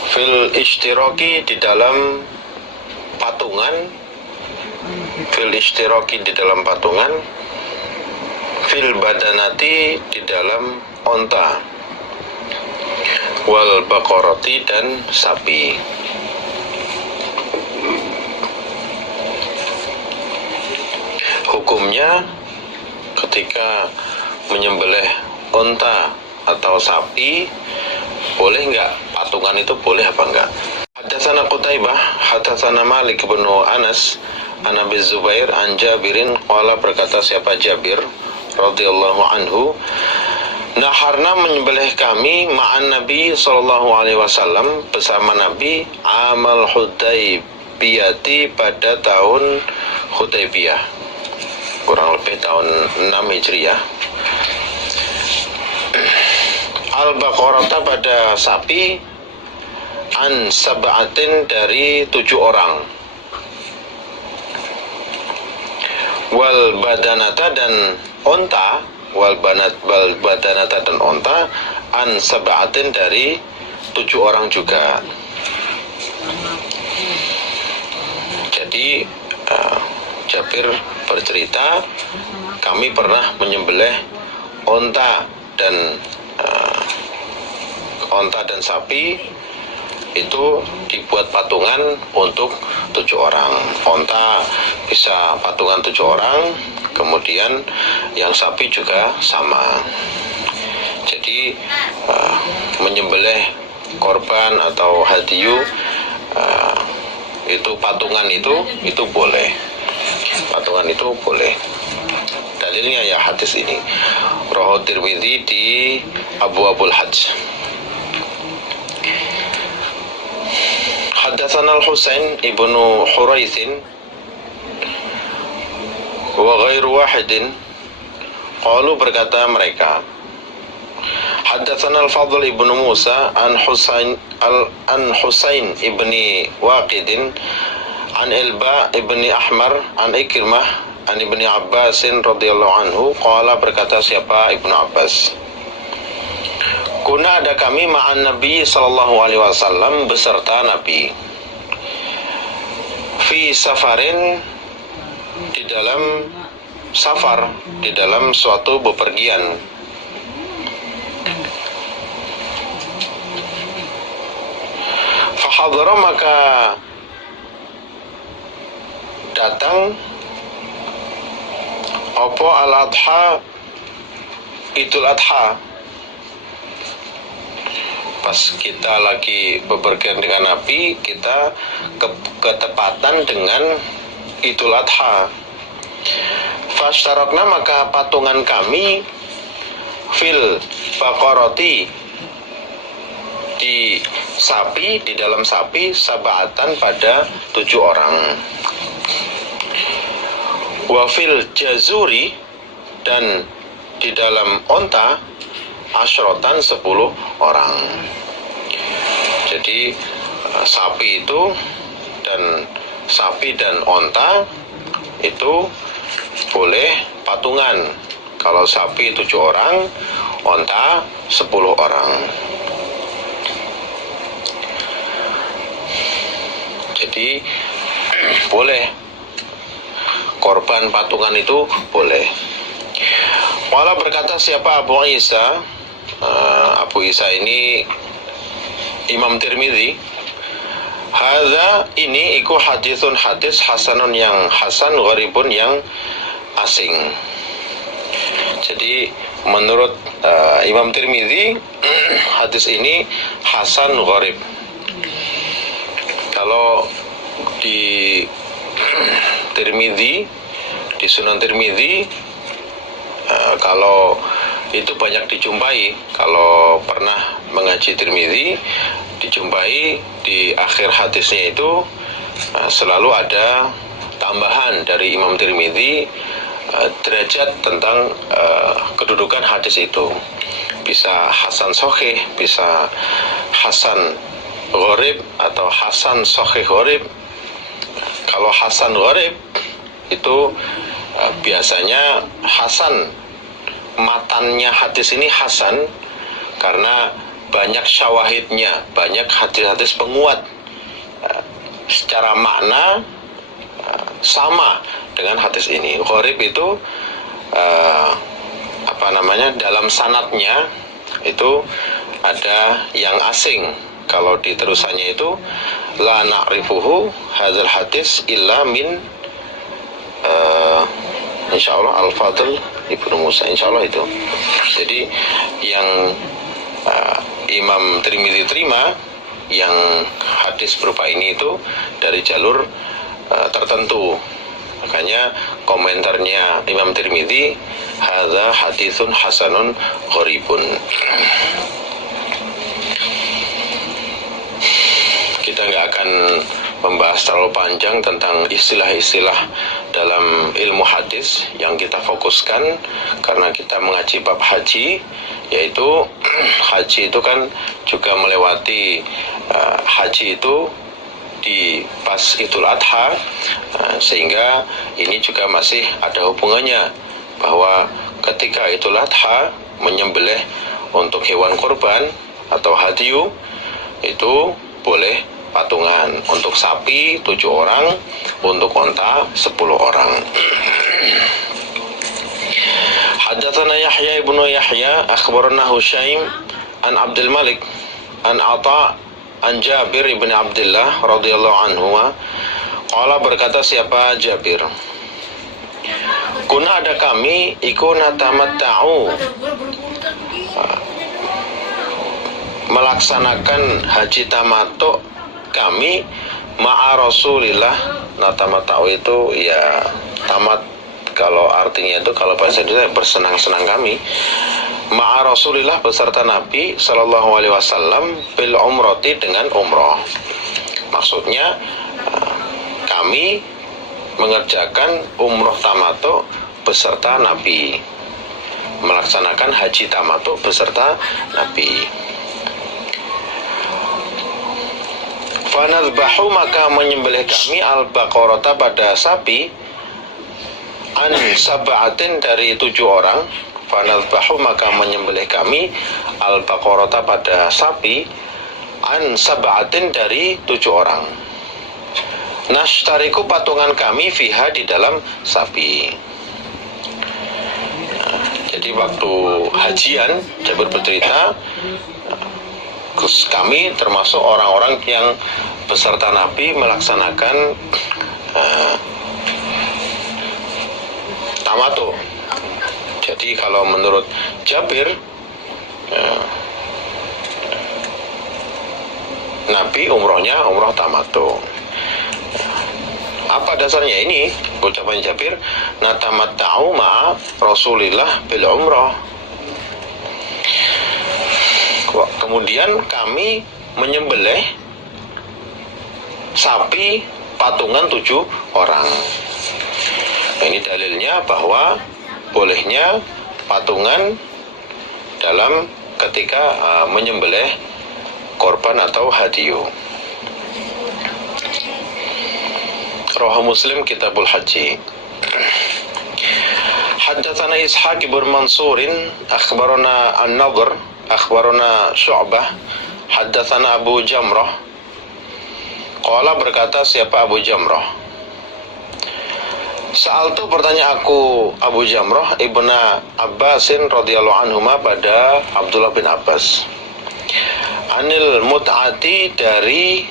fil ishtiraki di dalam patungan, fil badanati di dalam onta, wal baqarati dan sapi. Hukumnya ketika menyembelih onta atau sapi boleh enggak? Patungan itu boleh apa enggak? Hadatsana Qutaibah, hadatsana Malik bin Anas, an Abi Zubair, an Jabirin qala, berkata siapa Jabir radhiyallahu anhu, naharna menyembelih kami ma'an Nabi sallallahu alaihi wasallam bersama Nabi amal Hudaybiyati pada tahun Hudaybiyah, kurang lebih tahun 6 Hijriah. Al-Baqarata pada sapi, an sab'atin dari 7 orang, wal badanata dan onta, wal badanata dan onta, an sab'atin dari 7 orang juga. Jadi Jabir bercerita kami pernah menyembelih onta dan sapi itu dibuat patungan untuk 7 orang. Onta bisa patungan 7 orang, kemudian yang sapi juga sama. Jadi menyembelih korban atau hadiyu itu patungan itu boleh. Patungan itu boleh. Dalilnya ya hadis ini. Rawahu Tirmidzi di Abwabul Hajj. Haddatsana Al-Husain ibnu Huraitsin wa ghairu wahidin qalu, berkata mereka, haddatsana Al-Fadl ibnu Musa an Husain ibni Waqidin an Ilba ibni Ahmar an Ikrimah an ibni Abbasin radhiyallahu anhu qala, berkata siapa Ibnu Abbas, kuna ada kami ma'an Nabi sallallahu alaihi wasallam beserta Nabi, fi safarin di dalam safar, di dalam suatu bepergian. Fahadhara maka datang apa al-adha, Idul Adha. Pas kita lagi bepergian dengan Nabi, kita ketepatan dengan Idul Adha. Fashtarakna maka patungan kami fil baqarati di sapi, di dalam sapi sab'atan pada 7 orang. Wafil jazuri, dan di dalam onta asyrotan 10 orang. Jadi sapi itu sapi dan onta itu boleh patungan. Kalau sapi 7 orang, onta 10 orang. Jadi boleh korban patungan itu boleh. Wala berkata siapa Abu Isa, Abu Isa ini Imam Tirmidzi, hadza ini iku haditsun hadis hasanun yang hasan, gharibun yang asing. Jadi menurut Imam Tirmidzi hadis ini hasan gharib. Kalau di Tirmidzi, di Sunan Tirmidzi, kalau itu banyak dijumpai, kalau pernah mengaji Tirmidzi, dijumpai di akhir hadisnya itu selalu ada tambahan dari Imam Tirmidzi, derajat tentang kedudukan hadis itu. Bisa hasan sahih, bisa hasan gharib, atau hasan sahih gharib. Kalau hasan gharib itu biasanya hasan, matannya hadis ini hasan karena banyak syawahidnya, banyak hadis-hadis penguat, secara makna sama dengan hadis ini. Gharib itu dalam sanadnya itu ada yang asing. Kalau di terusannya itu la na'rifuhu hadzal hadis illa min insyaallah Al-Fadl Ibnu Musa, insyaallah itu. Jadi yang Imam Tirmidzi terima yang hadis berupa ini itu dari jalur tertentu. Makanya komentarnya Imam Tirmidzi, hadza haditsun hasanun gharibun. Kita nggak akan membahas terlalu panjang tentang istilah-istilah dalam ilmu hadis. Yang kita fokuskan karena kita mengaji bab haji, yaitu haji itu kan juga melewati haji itu di pas Idul Adha, sehingga ini juga masih ada hubungannya bahwa ketika Idul Adha menyembelih untuk hewan kurban atau hadyu itu boleh patungan. Untuk sapi 7 orang, untuk onta 10 orang. Haddatsana Yahya ibnu Yahya akhbarana Husyaim an Abdul Malik an Atha an Jabir ibn Abdullah radhiyallahu anhu. Qala, berkata siapa Jabir, kuna ada kami iku natamatta'u, melaksanakan haji tamattu kami ma'a Rasulillah. Natamatta'u itu ya tamat, kalau artinya itu kalau bahasa Indonesia bersenang-senang kami. Ma'a Rasulillah, beserta Nabi sallallahu alaihi wasallam, bil umrati, dengan umrah. Maksudnya kami mengerjakan umrah tamattu beserta Nabi, melaksanakan haji tamattu beserta Nabi. Fanadbahu, maka menyembelih kami al-baqarata, pada sapi, an sab'atin, dari 7 orang. Fanadbahu, maka menyembelih kami al-baqarata, pada sapi, an sab'atin, dari 7 orang. Nashtariku, patungan kami, fiha, di dalam sapi. Jadi waktu hajian, Jabir bercerita, kami termasuk orang-orang yang beserta Nabi melaksanakan tamattu. Jadi kalau menurut Jabir, Nabi umrohnya umroh tamattu. Apa dasarnya ini? Ucapan Jabir, natamatta'u ma'a Rasulillah bil umrah. Kemudian kami menyembelih sapi patungan 7 orang. Ini dalilnya bahwa bolehnya patungan dalam ketika menyembelih korban atau hadiyu. Rawahu Muslim Kitabul Haji. Haddatsana Ishaq bin Mansur akhbarana An-Nadhr akhbarana Syu'bah haddatsana Abu Jamrah. Qala, berkata siapa Abu Jamrah, Sa'altu, bertanya aku Abu Jamrah ibna Abbasin radhiyallahu anhuma pada Abdullah bin Abbas, anil mut'ati dari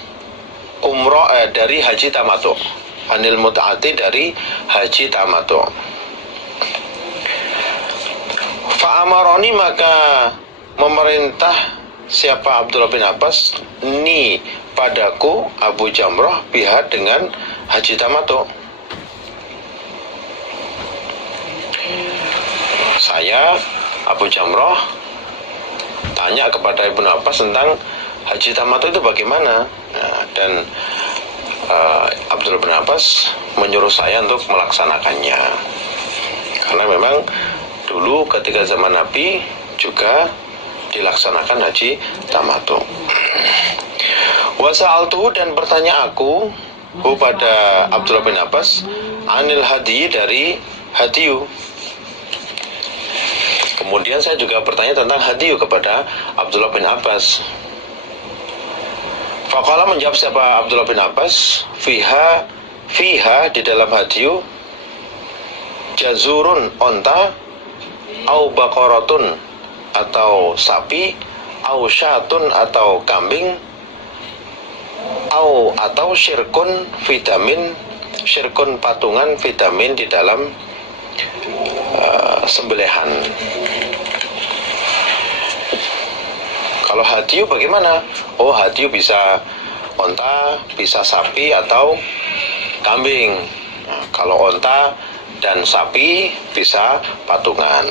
umrah dari haji tamattu, anil mut'ati dari haji tamattu. Fa'amaroni, maka memerintah siapa Abdullah bin Abbas ni padaku Abu Jamrah biha dengan haji tamattu. Saya Abu Jamrah tanya kepada Ibnu Abbas tentang haji tamattu itu bagaimana. Dan Abdullah bin Abbas menyuruh saya untuk melaksanakannya, karena memang dulu ketika zaman Nabi juga dilaksanakan haji tamattu. Wa sa'altu, dan bertanya aku pada Abdullah bin Abbas anil hadi, dari hadiyu. Kemudian saya juga bertanya tentang hadiyu kepada Abdullah bin Abbas. Faqala, menjawab siapa Abdullah bin Abbas, fiha di dalam hadiyu jazurun, onta, au baqaratun, atau sapi, au syatun, atau kambing, atau syirkun vitamin, syirkun patungan vitamin di dalam sembelihan. Kalau hadiyu bagaimana? Oh, hadiyu bisa onta, bisa sapi, atau kambing. Nah, kalau onta dan sapi bisa patungan.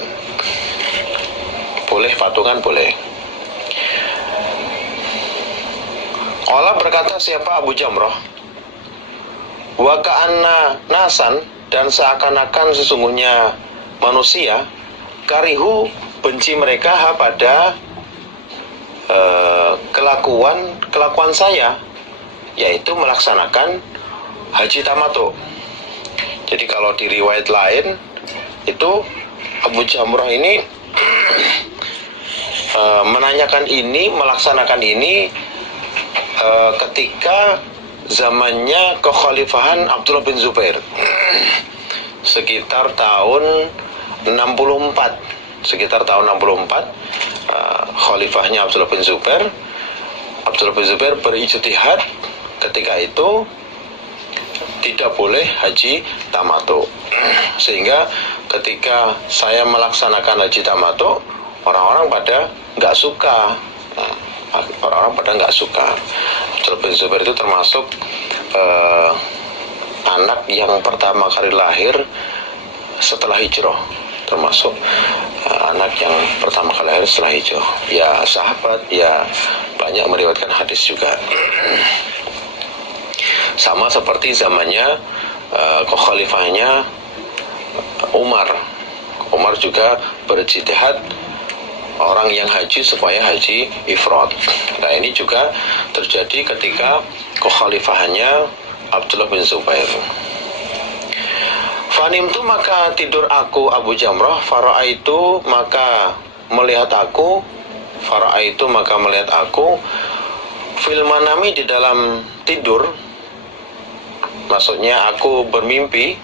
Boleh patungan, boleh. Qala, berkata siapa Abu Jamrah, wa ka'anna nasan, dan seakan-akan sesungguhnya manusia, karihu, benci mereka pada kelakuan saya, yaitu melaksanakan haji tamattu. Jadi kalau di riwayat lain itu Abu Jamrah ini menanyakan ini, melaksanakan ini ketika zamannya kekhalifahan Abdullah bin Zubair, sekitar tahun 64, khalifahnya Abdullah bin Zubair. Abdullah bin Zubair berijtihad ketika itu tidak boleh haji tamattu, sehingga ketika saya melaksanakan haji tamattu, orang-orang pada nggak suka. Abdullah bin Zubair itu termasuk anak yang pertama kali lahir setelah hijrah, termasuk anak yang pertama kali lahir setelah hijrah. Ya sahabat, ya banyak meriwayatkan hadis juga. Sama seperti zamannya khalifahnya Umar. Umar juga berijtihad orang yang haji supaya haji ifrad. Nah, ini juga terjadi ketika kekhalifahannya Abdullah bin Zubair. Fanimtu, maka tidur aku Abu Jamrah, fara'aitu, maka melihat aku, fil manami, di dalam tidur, maksudnya aku bermimpi,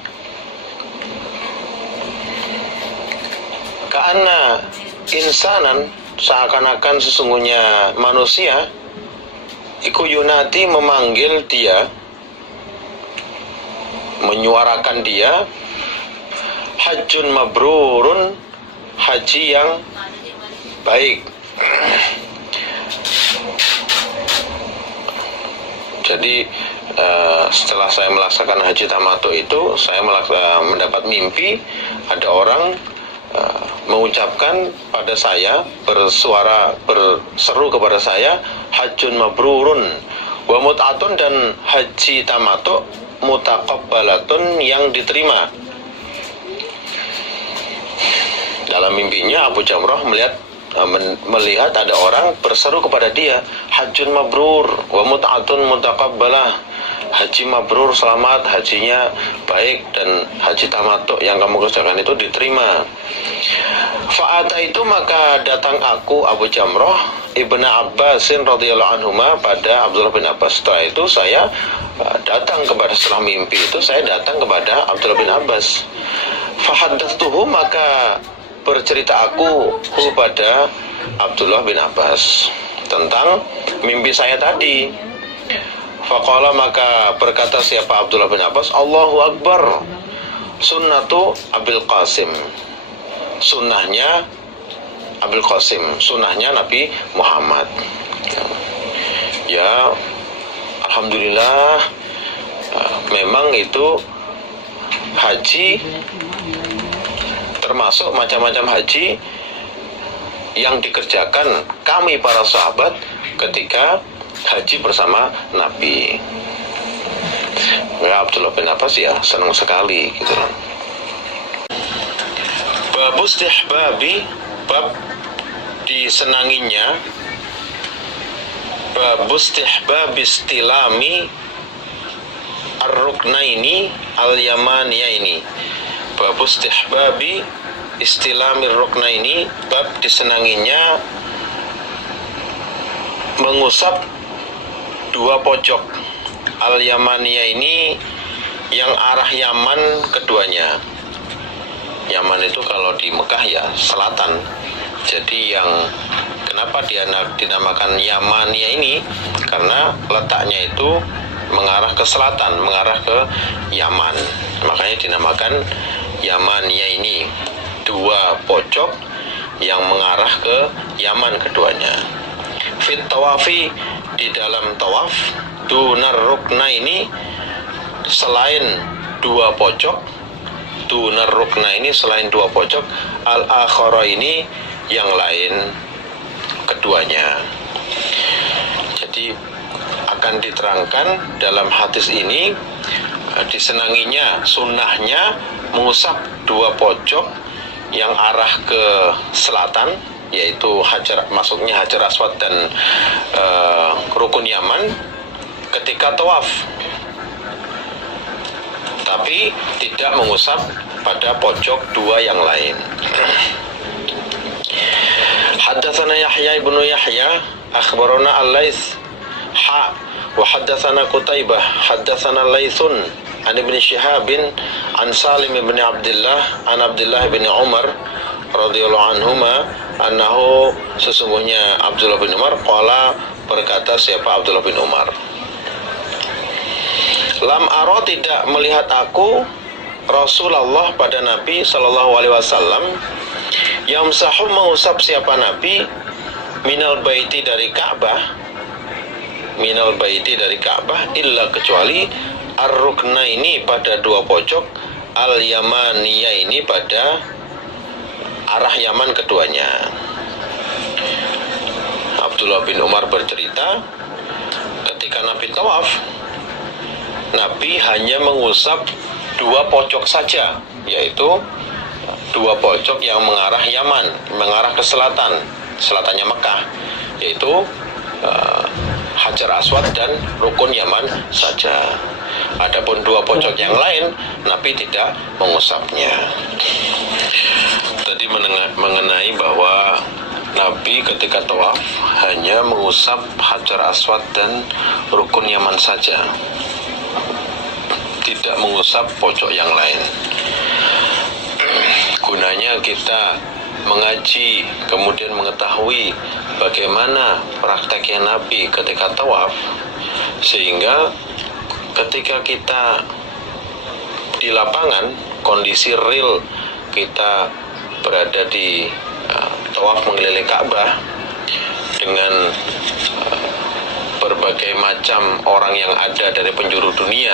ka'anna insanan, seakan-akan sesungguhnya manusia, iku yunati, memanggil dia, menyuarakan dia, hajjun mabrurun, haji yang baik. Jadi setelah saya melaksanakan haji tamattu itu, saya mendapat mimpi ada orang mengucapkan pada saya, berseru kepada saya, hajjun mabrurun wa mut'atun, dan haji tamattu mutaqabbalatun, yang diterima. Dalam mimpinya Abu Jamrah melihat ada orang berseru kepada dia, hajjun mabrur wa mut'atun mutaqabbalah, haji mabrur, selamat, hajinya baik, dan haji tamattu yang kamu kerjakan itu diterima. Fa'ata itu, maka datang aku Abu Jamrah Ibnu Abbasin radhiyallahu anhuma pada Abdullah bin Abbas. Setelah itu saya datang kepada, setelah mimpi itu saya datang kepada Abdullah bin Abbas. Fahaddatsuhu, maka bercerita aku kepada Abdullah bin Abbas tentang mimpi saya tadi. Faqala, maka berkata siapa Abdullah bin Abbas, Allahu Akbar, sunnatu Abil Qasim, sunnahnya Abil Qasim, sunnahnya Nabi Muhammad. Ya, alhamdulillah, memang itu haji termasuk macam-macam haji yang dikerjakan kami para sahabat ketika haji bersama Nabi. Ya, Abdullah bin Abbas ya senang sekali gitu. Bab istihbabi, bab disenanginya, bab istihbabi istilami ar-ruknaini al-yamaniyaini, bab istihbabi istilami ar-ruknaini, bab disenanginya mengusap dua pojok al-Yamaniyah ini, yang arah Yaman keduanya. Yaman itu kalau di Mekah ya selatan. Jadi yang kenapa dia dinamakan Yamaniyah ini, karena letaknya itu mengarah ke selatan, mengarah ke Yaman. Makanya dinamakan Yamaniyah ini, dua pojok yang mengarah ke Yaman keduanya. Fit tawafi, di dalam tawaf, dunar rukna ini, selain dua pojok, dunar rukna ini selain dua pojok, al-akhara ini yang lain keduanya. Jadi akan diterangkan dalam hadis ini, disenanginya, sunnahnya mengusap dua pojok yang arah ke selatan, yaitu masuknya Hajar Aswad dan Rukun Yaman ketika tawaf, tapi tidak mengusap pada pojok dua yang lain. Haddatsana Yahya ibnu Yahya akhbarana Al-Laits wa haddatsana Qutaibah haddatsana Laitsun an Ibnu Syihab an Salim bin Abdullah an Abdullah bin Umar radhiyallahu anhuma annahu, sesungguhnya Abdullah bin Umar, qala, berkata siapa Abdullah bin Umar, lam aro, tidak melihat aku Rasulullah pada Nabi sallallahu alaihi wasallam, yamsahu, mengusap siapa Nabi, minal baiti, dari Ka'bah, minal baiti, dari Ka'bah, illa, kecuali ar-rukna ini, pada dua pojok, al-yamaniyah ini, pada arah Yaman keduanya. Abdullah bin Umar bercerita, ketika Nabi tawaf, Nabi hanya mengusap dua pojok saja, yaitu dua pojok yang mengarah Yaman, mengarah ke selatan, selatannya Mekah, yaitu Hajar Aswad dan Rukun Yaman saja. Adapun dua pojok yang lain, Nabi tidak mengusapnya. Tadi mengenai bahwa Nabi ketika tawaf hanya mengusap Hajar Aswad dan Rukun Yaman saja, tidak mengusap pojok yang lain. Gunanya kita mengaji, kemudian mengetahui bagaimana prakteknya Nabi ketika tawaf, sehingga ketika kita di lapangan, kondisi real kita berada di tawaf mengelilingi Ka'bah dengan berbagai macam orang yang ada dari penjuru dunia,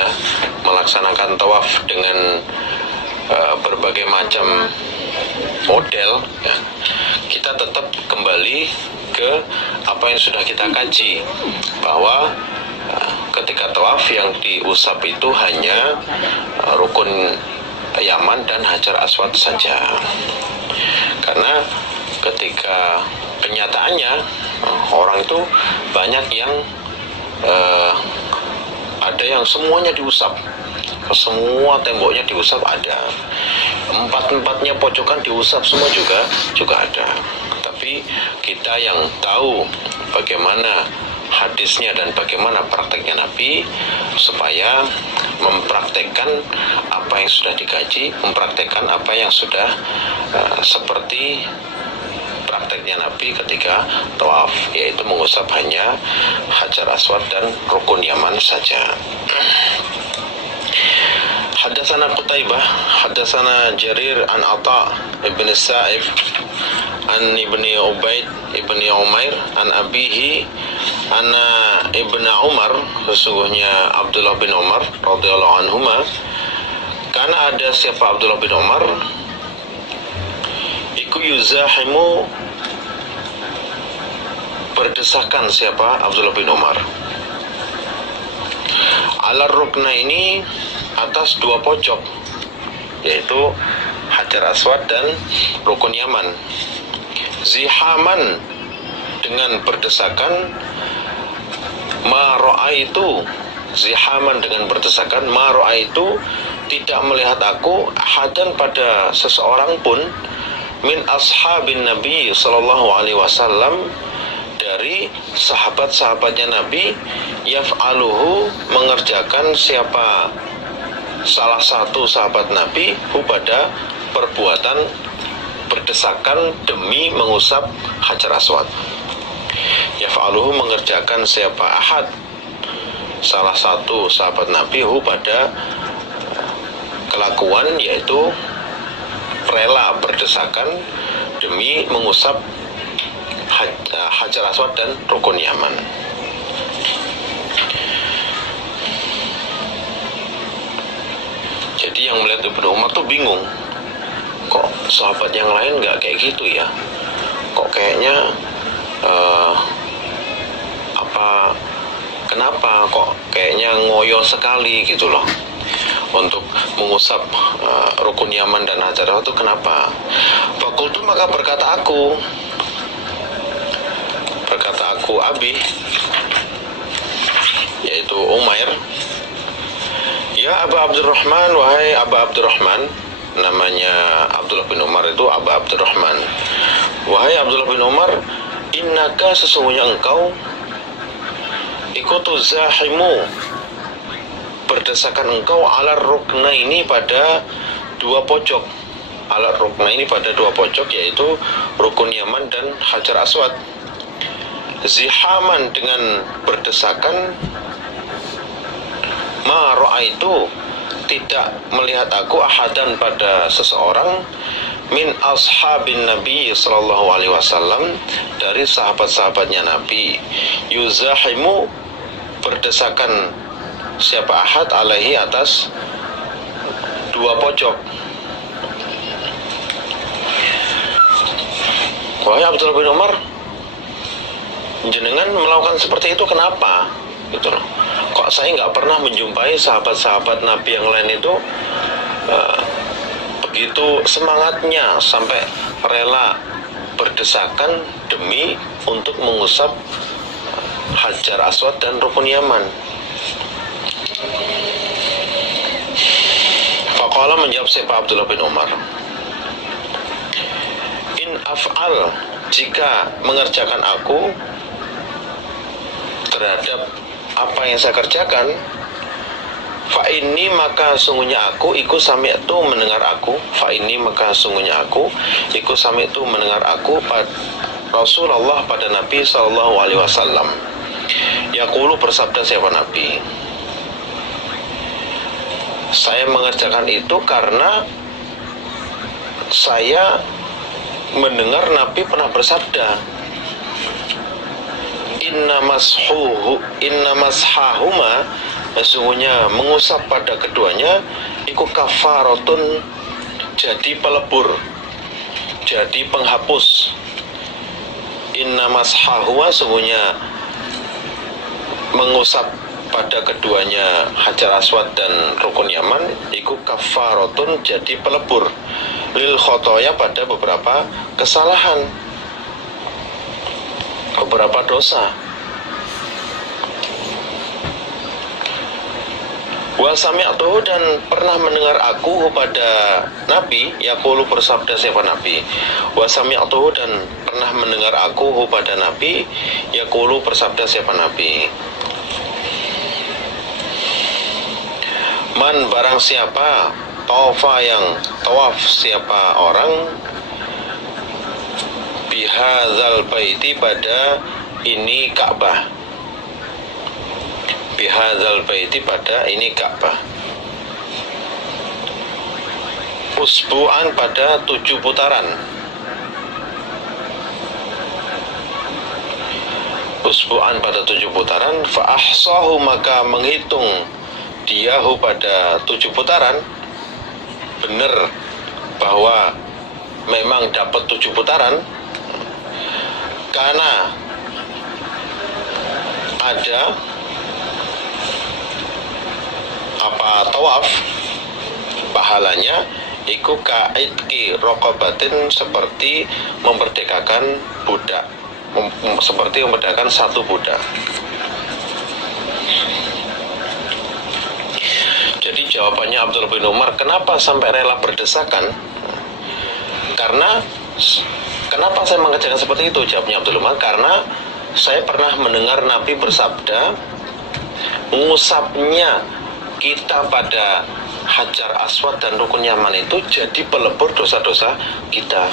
melaksanakan tawaf dengan berbagai macam model, ya, kita tetap kembali ke apa yang sudah kita kaji, bahwa ketika tawaf yang diusap itu hanya rukun Yaman dan Hajar Aswad saja. Karena ketika kenyataannya orang itu banyak yang ada yang semuanya diusap, semua temboknya diusap ada, empat-empatnya pojokan diusap semua juga ada. Tapi kita yang tahu bagaimana hadisnya dan bagaimana prakteknya Nabi, supaya mempraktekkan apa yang sudah dikaji, mempraktekkan apa yang sudah seperti prakteknya Nabi ketika tawaf, yaitu mengusap hanya Hajar Aswad dan rukun Yaman saja. Haddatsana Qutaibah, haddatsana Jarir an Atha ibn Sa'ib an ibni Ubaid ibni Umair an abihi anna ibna Umar, sesungguhnya Abdullah bin Umar radhiyallahu anhuma, karena ada siapa Abdullah bin Umar iku yuzahimu, berdesakan siapa Abdullah bin Umar, ala rukna ini, atas dua pojok, yaitu Hajar Aswad dan rukun Yaman, zihaman, dengan berdesakan, ma ra'aitu, zihaman dengan berdesakan, ma ra'aitu, tidak melihat aku, ahadan pada seseorang pun, min ashabin Nabi sallallahu alaihi wasallam, dari sahabat-sahabatnya Nabi, yaf'aluhu, mengerjakan siapa salah satu sahabat Nabi, hu, pada perbuatan berdesakan demi mengusap Hajar Aswad. Yaf'aluhu, mengerjakan siapa ahad salah satu sahabat Nabi, hu, pada kelakuan, yaitu rela berdesakan demi mengusap Hajar Aswad dan rukun Yaman. Jadi yang melihat Ibnu Umar tuh bingung, kok sahabat yang lain nggak kayak gitu ya, kok kayaknya kenapa kok kayaknya ngoyo sekali gitu loh untuk mengusap rukun Yaman dan Hajar Aswad itu, kenapa? Fakultu, maka berkata aku Abi, yaitu Umair, ya Aba Abdurrahman, wahai Aba Abdurrahman, namanya Abdullah bin Umar itu Aba Abdurrahman, wahai Abdullah bin Umar, innaka, sesungguhnya engkau, ikutu zahimu, berdesakan engkau, ala rukna ini, pada dua pojok, ala rukna ini pada dua pojok, yaitu rukun Yaman dan Hajar Aswad, zihaman, dengan berdesakan, ma ra'aitu, tidak melihat aku, ahadan, pada seseorang, min ashabin Nabi sallallahu alaihi wasallam, dari sahabat-sahabatnya Nabi, yuzahimu, berdesakan siapa ahad, alaihi, atas dua pojok. Wahai Abdullah bin Umar, jenengan melakukan seperti itu kenapa? Gitu loh. Kok saya nggak pernah menjumpai sahabat-sahabat Nabi yang lain itu begitu semangatnya sampai rela berdesakan demi untuk mengusap Hajar Aswad dan rukun Yaman. Faqala, menjawab siapa Abdullah bin Umar, in af'al, jika mengerjakan aku terhadap apa yang saya kerjakan, fa inni, maka sungguhnya aku, iku sami'tu, mendengar aku, fa inni, maka sungguhnya aku, iku sami'tu, mendengar aku, Rasulullah, pada Nabi sallallahu alaihi wasallam, yaqulu, bersabda siapa Nabi, saya mengerjakan itu karena saya mendengar Nabi pernah bersabda, inna mashahuma, sesungguhnya mengusap pada keduanya, iku kafaratun, jadi pelebur, jadi penghapus. Inna mashahuwa, sungguhnya mengusap pada keduanya Hajar Aswad dan Rukun Yaman iku kafaratun, jadi pelebur lil khotoya, pada beberapa kesalahan, beberapa dosa. Wa sami'tuhu, dan pernah mendengar aku pada Nabi, yaqulu, bersabda siapa Nabi. Wa sami'tuhu, dan pernah mendengar aku pada Nabi, yaqulu, bersabda siapa Nabi. Man, barang siapa, tawafa, yang tawaf siapa orang, bihadzal baiti, pada ini Ka'bah, bihadzal baiti, pada ini Ka'bah, usbu'an, pada 7 putaran, usbu'an, pada 7 putaran, fa ahsahu, maka menghitung diahu pada 7 putaran, benar bahwa memang dapat 7 putaran, karena ada tawaf, pahalanya iku ka'idki rokobatin, seperti memerdekakan budak, seperti memerdekakan 1 budak. Jadi jawabannya Abdullah bin Umar, kenapa sampai rela berdesakan? Karena, kenapa saya mengerjakan seperti itu? Jawabnya Abdullah bin Umar, karena saya pernah mendengar Nabi bersabda, mengusapnya kita pada Hajar Aswad dan Rukun Yaman itu jadi pelebur dosa-dosa kita.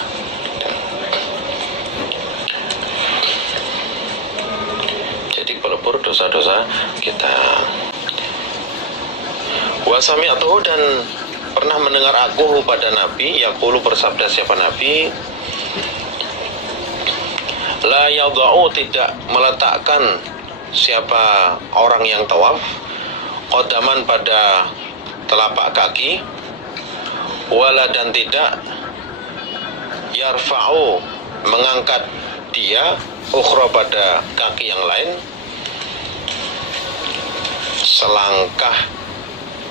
Jadi pelebur dosa-dosa kita. Wa sami'tuhu, dan pernah mendengar aku pada Nabi, yaqulu, bersabda siapa Nabi, la yadha'u, tidak meletakkan siapa orang yang tawaf, qadaman, pada telapak kaki, wala, dan tidak yarfa'u, mengangkat dia, ukhra, pada kaki yang lain, selangkah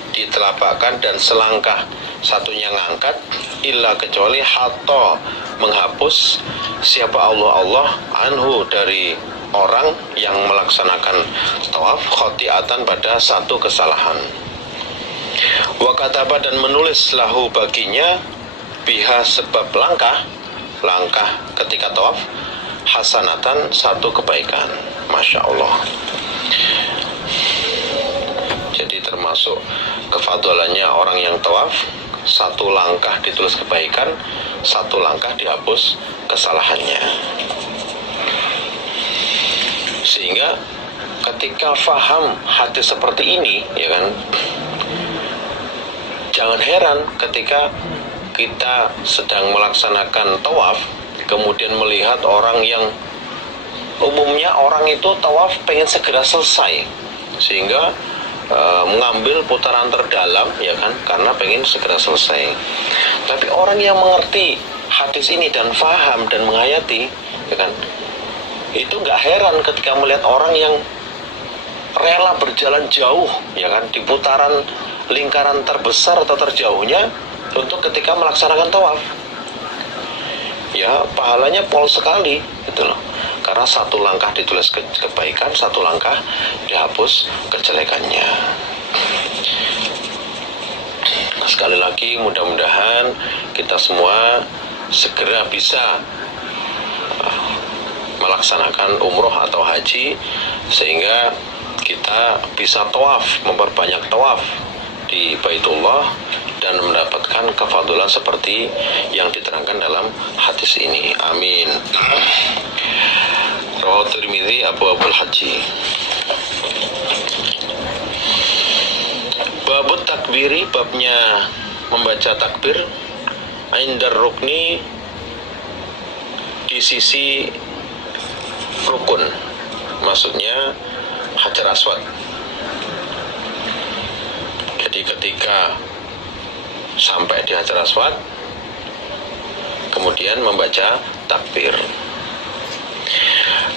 ditelapakkan dan selangkah satunya ngangkat, illa, kecuali hatta, menghapus siapa Allah anhu, dari orang yang melaksanakan tawaf, khotiatan, pada 1 kesalahan. Wa kataba, dan menulis lahu, baginya, biha, sebab langkah ketika tawaf, hasanatan, 1 kebaikan. Masya Allah. Jadi termasuk kefadalannya orang yang tawaf, 1 langkah ditulis kebaikan, 1 langkah dihapus kesalahannya. Sehingga ketika faham hadis seperti ini, ya kan, jangan heran ketika kita sedang melaksanakan tawaf, kemudian melihat orang yang umumnya orang itu tawaf pengen segera selesai, sehingga mengambil putaran terdalam, ya kan, karena pengen segera selesai. Tapi orang yang mengerti hadis ini dan faham dan menghayati, ya kan, itu nggak heran ketika melihat orang yang rela berjalan jauh, ya kan, di putaran lingkaran terbesar atau terjauhnya untuk ketika melaksanakan tawaf. Ya, pahalanya pol sekali, gitu loh. Karena 1 langkah ditulis kebaikan, 1 langkah dihapus kejelekannya. Sekali lagi, mudah-mudahan kita semua segera bisa melaksanakan umroh atau haji, sehingga kita bisa tawaf, memperbanyak tawaf di Baitullah, dan mendapatkan kefadulan seperti yang diterangkan dalam hadis ini. Amin. Rawahu Tirmidzi Abwaabul Haji. Babut takbiri, babnya membaca takbir, indar rukni, di sisi rukun, maksudnya Hajar Aswad. Jadi ketika sampai di Hajar Aswad, kemudian membaca takbir.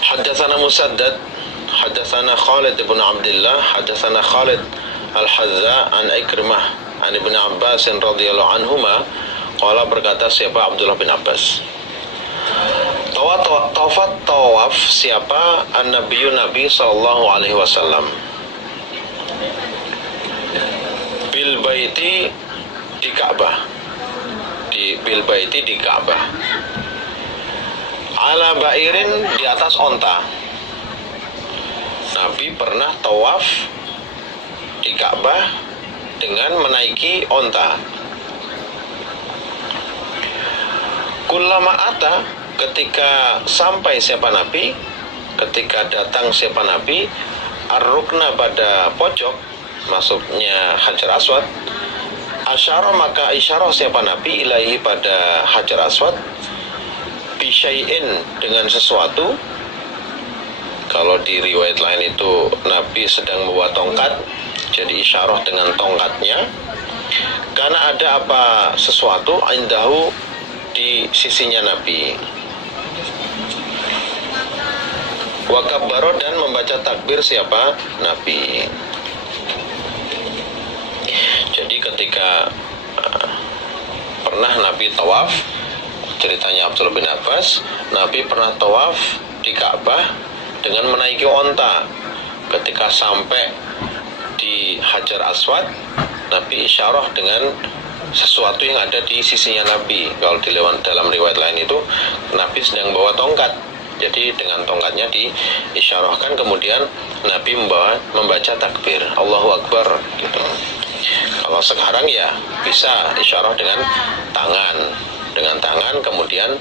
Haddatsana Musaddad haddatsana Khalid bin Abdullah haddatsana Khalid Al-Hazza an Ikrimah an Ibnu Abbas radhiyallahu anhuma qala, berkata siapa Abdullah bin Abbas, tawaf siapa an-nabiyyu Nabi sallallahu alaihi wasallam bil baiti di Ka'bah, bil baiti di Ka'bah, ala ba'irin di atas onta. Nabi pernah tawaf di Ka'bah dengan menaiki onta. Kullama ata, ketika sampai siapa Nabi, ketika datang siapa Nabi, ar-rukna pada pojok, masuknya Hajar Aswad, asyara maka isyarah siapa Nabi ilaihi pada Hajar Aswad, bisyai'in dengan sesuatu. Kalau di riwayat lain itu Nabi sedang membawa tongkat, jadi isyarah dengan tongkatnya. Karena ada apa sesuatu indahu di sisinya Nabi. Wa kabbaro, dan membaca takbir siapa Nabi. Jadi ketika pernah Nabi tawaf, ceritanya Abdullah bin Abbas, Nabi pernah tawaf di Ka'bah dengan menaiki onta. Ketika sampai di Hajar Aswad, Nabi isyarah dengan sesuatu yang ada di sisinya Nabi. Kalau di dalam riwayat lain itu Nabi sedang bawa tongkat, jadi dengan tongkatnya diisyarahkan, kemudian Nabi membaca takbir Allahu Akbar gitu. Kalau sekarang ya bisa isyarah dengan tangan, kemudian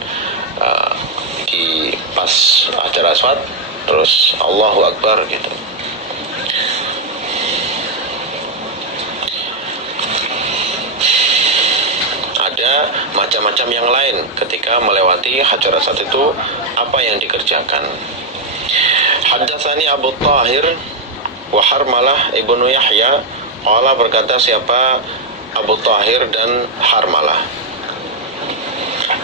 di pas Hajar Aswad terus Allahu Akbar gitu. Ada macam-macam yang lain ketika melewati Hajar Aswad itu apa yang dikerjakan. Haddatsani Abu Thahir wa Harmalah ibnu Yahya qala, berkata siapa Abu Thahir dan Harmalah,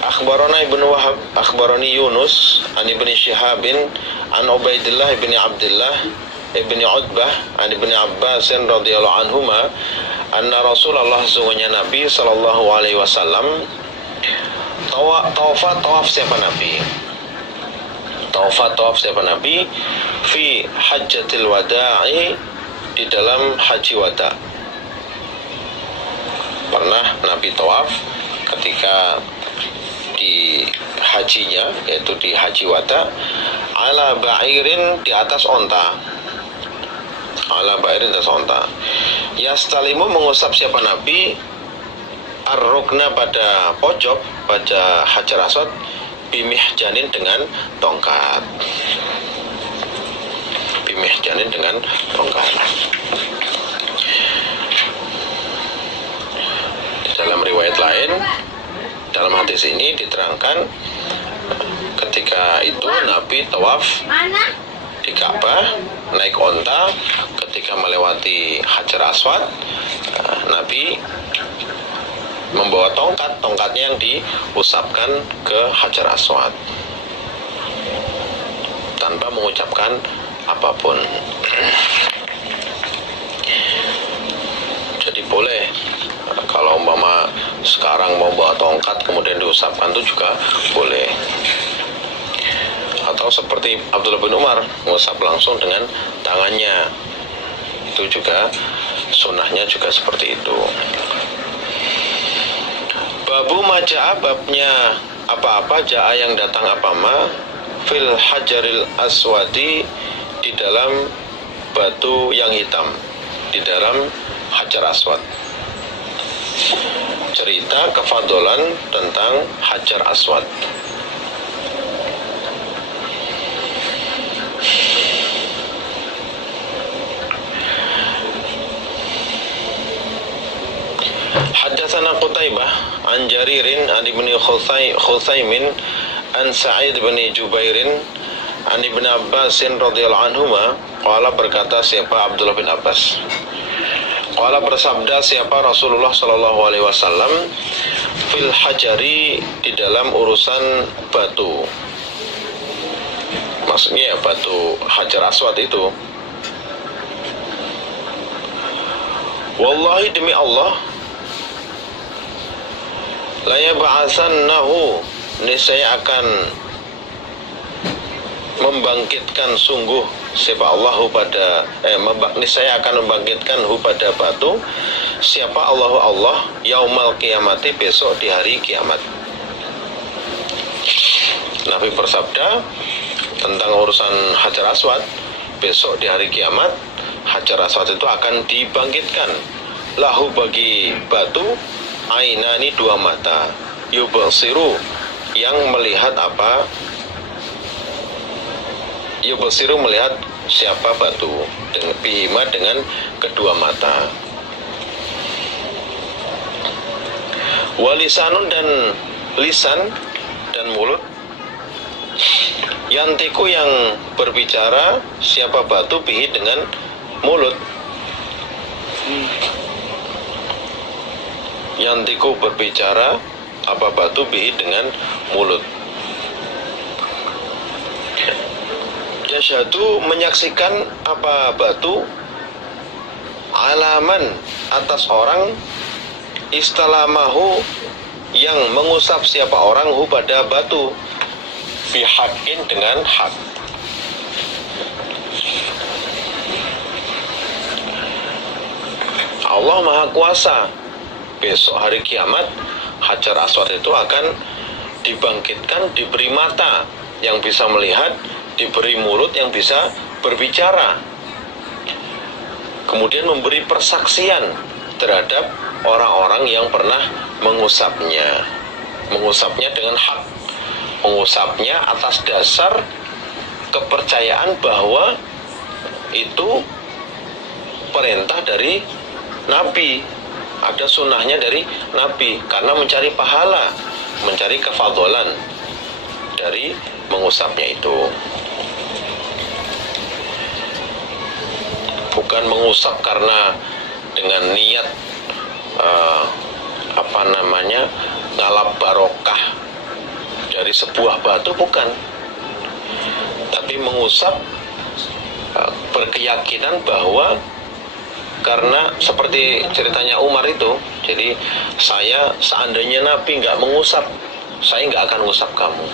akhbarana Ibnu Wahab akhbarani Yunus an Ibni Syihabin an Ubaidillah ibni Abdullah ibni Utbah an Ibni Abbas radhiyallahu anhuma anna Rasulullah sesungguhnya Nabi sallallahu alaihi wasallam tawaf siapa Nabi, tawaf siapa Nabi fi hajjatil wada'i, di dalam haji wada. Pernah Nabi tawaf ketika di hajinya, yaitu di haji wada, ala ba'irin, di atas onta, ala ba'irin, di atas onta. Yastalimu, mengusap siapa Nabi ar-rukna, pada pojok, pada Hajar Aswad, bimihjanin, dengan tongkat, bimihjanin, dengan tongkat. Dalam riwayat lain, dalam hadis ini diterangkan ketika itu Nabi tawaf di Ka'bah naik onta, ketika melewati Hajar Aswad, Nabi membawa tongkatnya yang diusapkan ke Hajar Aswad tanpa mengucapkan apapun. Jadi boleh kalau umpama sekarang mau bawa tongkat kemudian diusapkan, itu juga boleh. Atau seperti Abdullah bin Umar mengusap langsung dengan tangannya, itu juga sunnahnya juga seperti itu. Babu maja'a, babnya apa-apa ja'a yang datang apa ma fil hajaril aswadi, di dalam batu yang hitam, di dalam Hajar Aswad. Cerita kefadolan tentang Hajar Aswad. Haddatsana Qutaibah an Jaririn an Ibni Khutsaimin an Sa'id bin Jubairin an Ibn Abbas radhiyallahu anhuma qala, berkata siapa Abdullah bin Abbas, Qala bersabda siapa Rasulullah Shallallahu Alaihi Wasallam fil hajari di dalam urusan batu, maksudnya batu Hajar Aswad itu. Wallahi demi Allah, la yab'atsannahu, niscaya akan membangkitkan sungguh siapa Allahu pada niscaya akan membangkitkan hu pada batu siapa Allah yaumal kiamati, besok di hari kiamat. Nabi bersabda tentang urusan Hajar Aswad, besok di hari kiamat Hajar Aswad itu akan dibangkitkan, lahu bagi batu ainani, dua mata, yubsiru, yang melihat apa, yubsiru melihat siapa batu, dengan bihima, dengan kedua mata. Walisanun, dan lisan dan mulut, yantiku, yang berbicara siapa batu, bihi, dengan mulut. Yantiku, berbicara apa batu, bihi, dengan mulut. Yasyhadu, menyaksikan apa batu, alaman, atas orang, istalamahu, yang mengusap siapa orang hu pada batu, bihakin, dengan hak. Allah Maha Kuasa, besok hari kiamat Hajar Aswad itu akan dibangkitkan, diberi mata yang bisa melihat, diberi mulut yang bisa berbicara, kemudian memberi persaksian terhadap orang-orang yang pernah mengusapnya dengan hak, mengusapnya atas dasar kepercayaan bahwa itu perintah dari Nabi, ada sunnahnya dari Nabi, karena mencari pahala, mencari kefadolan dari mengusapnya itu. Bukan mengusap karena dengan niat ngalap barokah dari sebuah batu, bukan. Tapi mengusap berkeyakinan bahwa, karena seperti ceritanya Umar itu, jadi saya seandainya Nabi nggak mengusap, saya nggak akan ngusap kamu.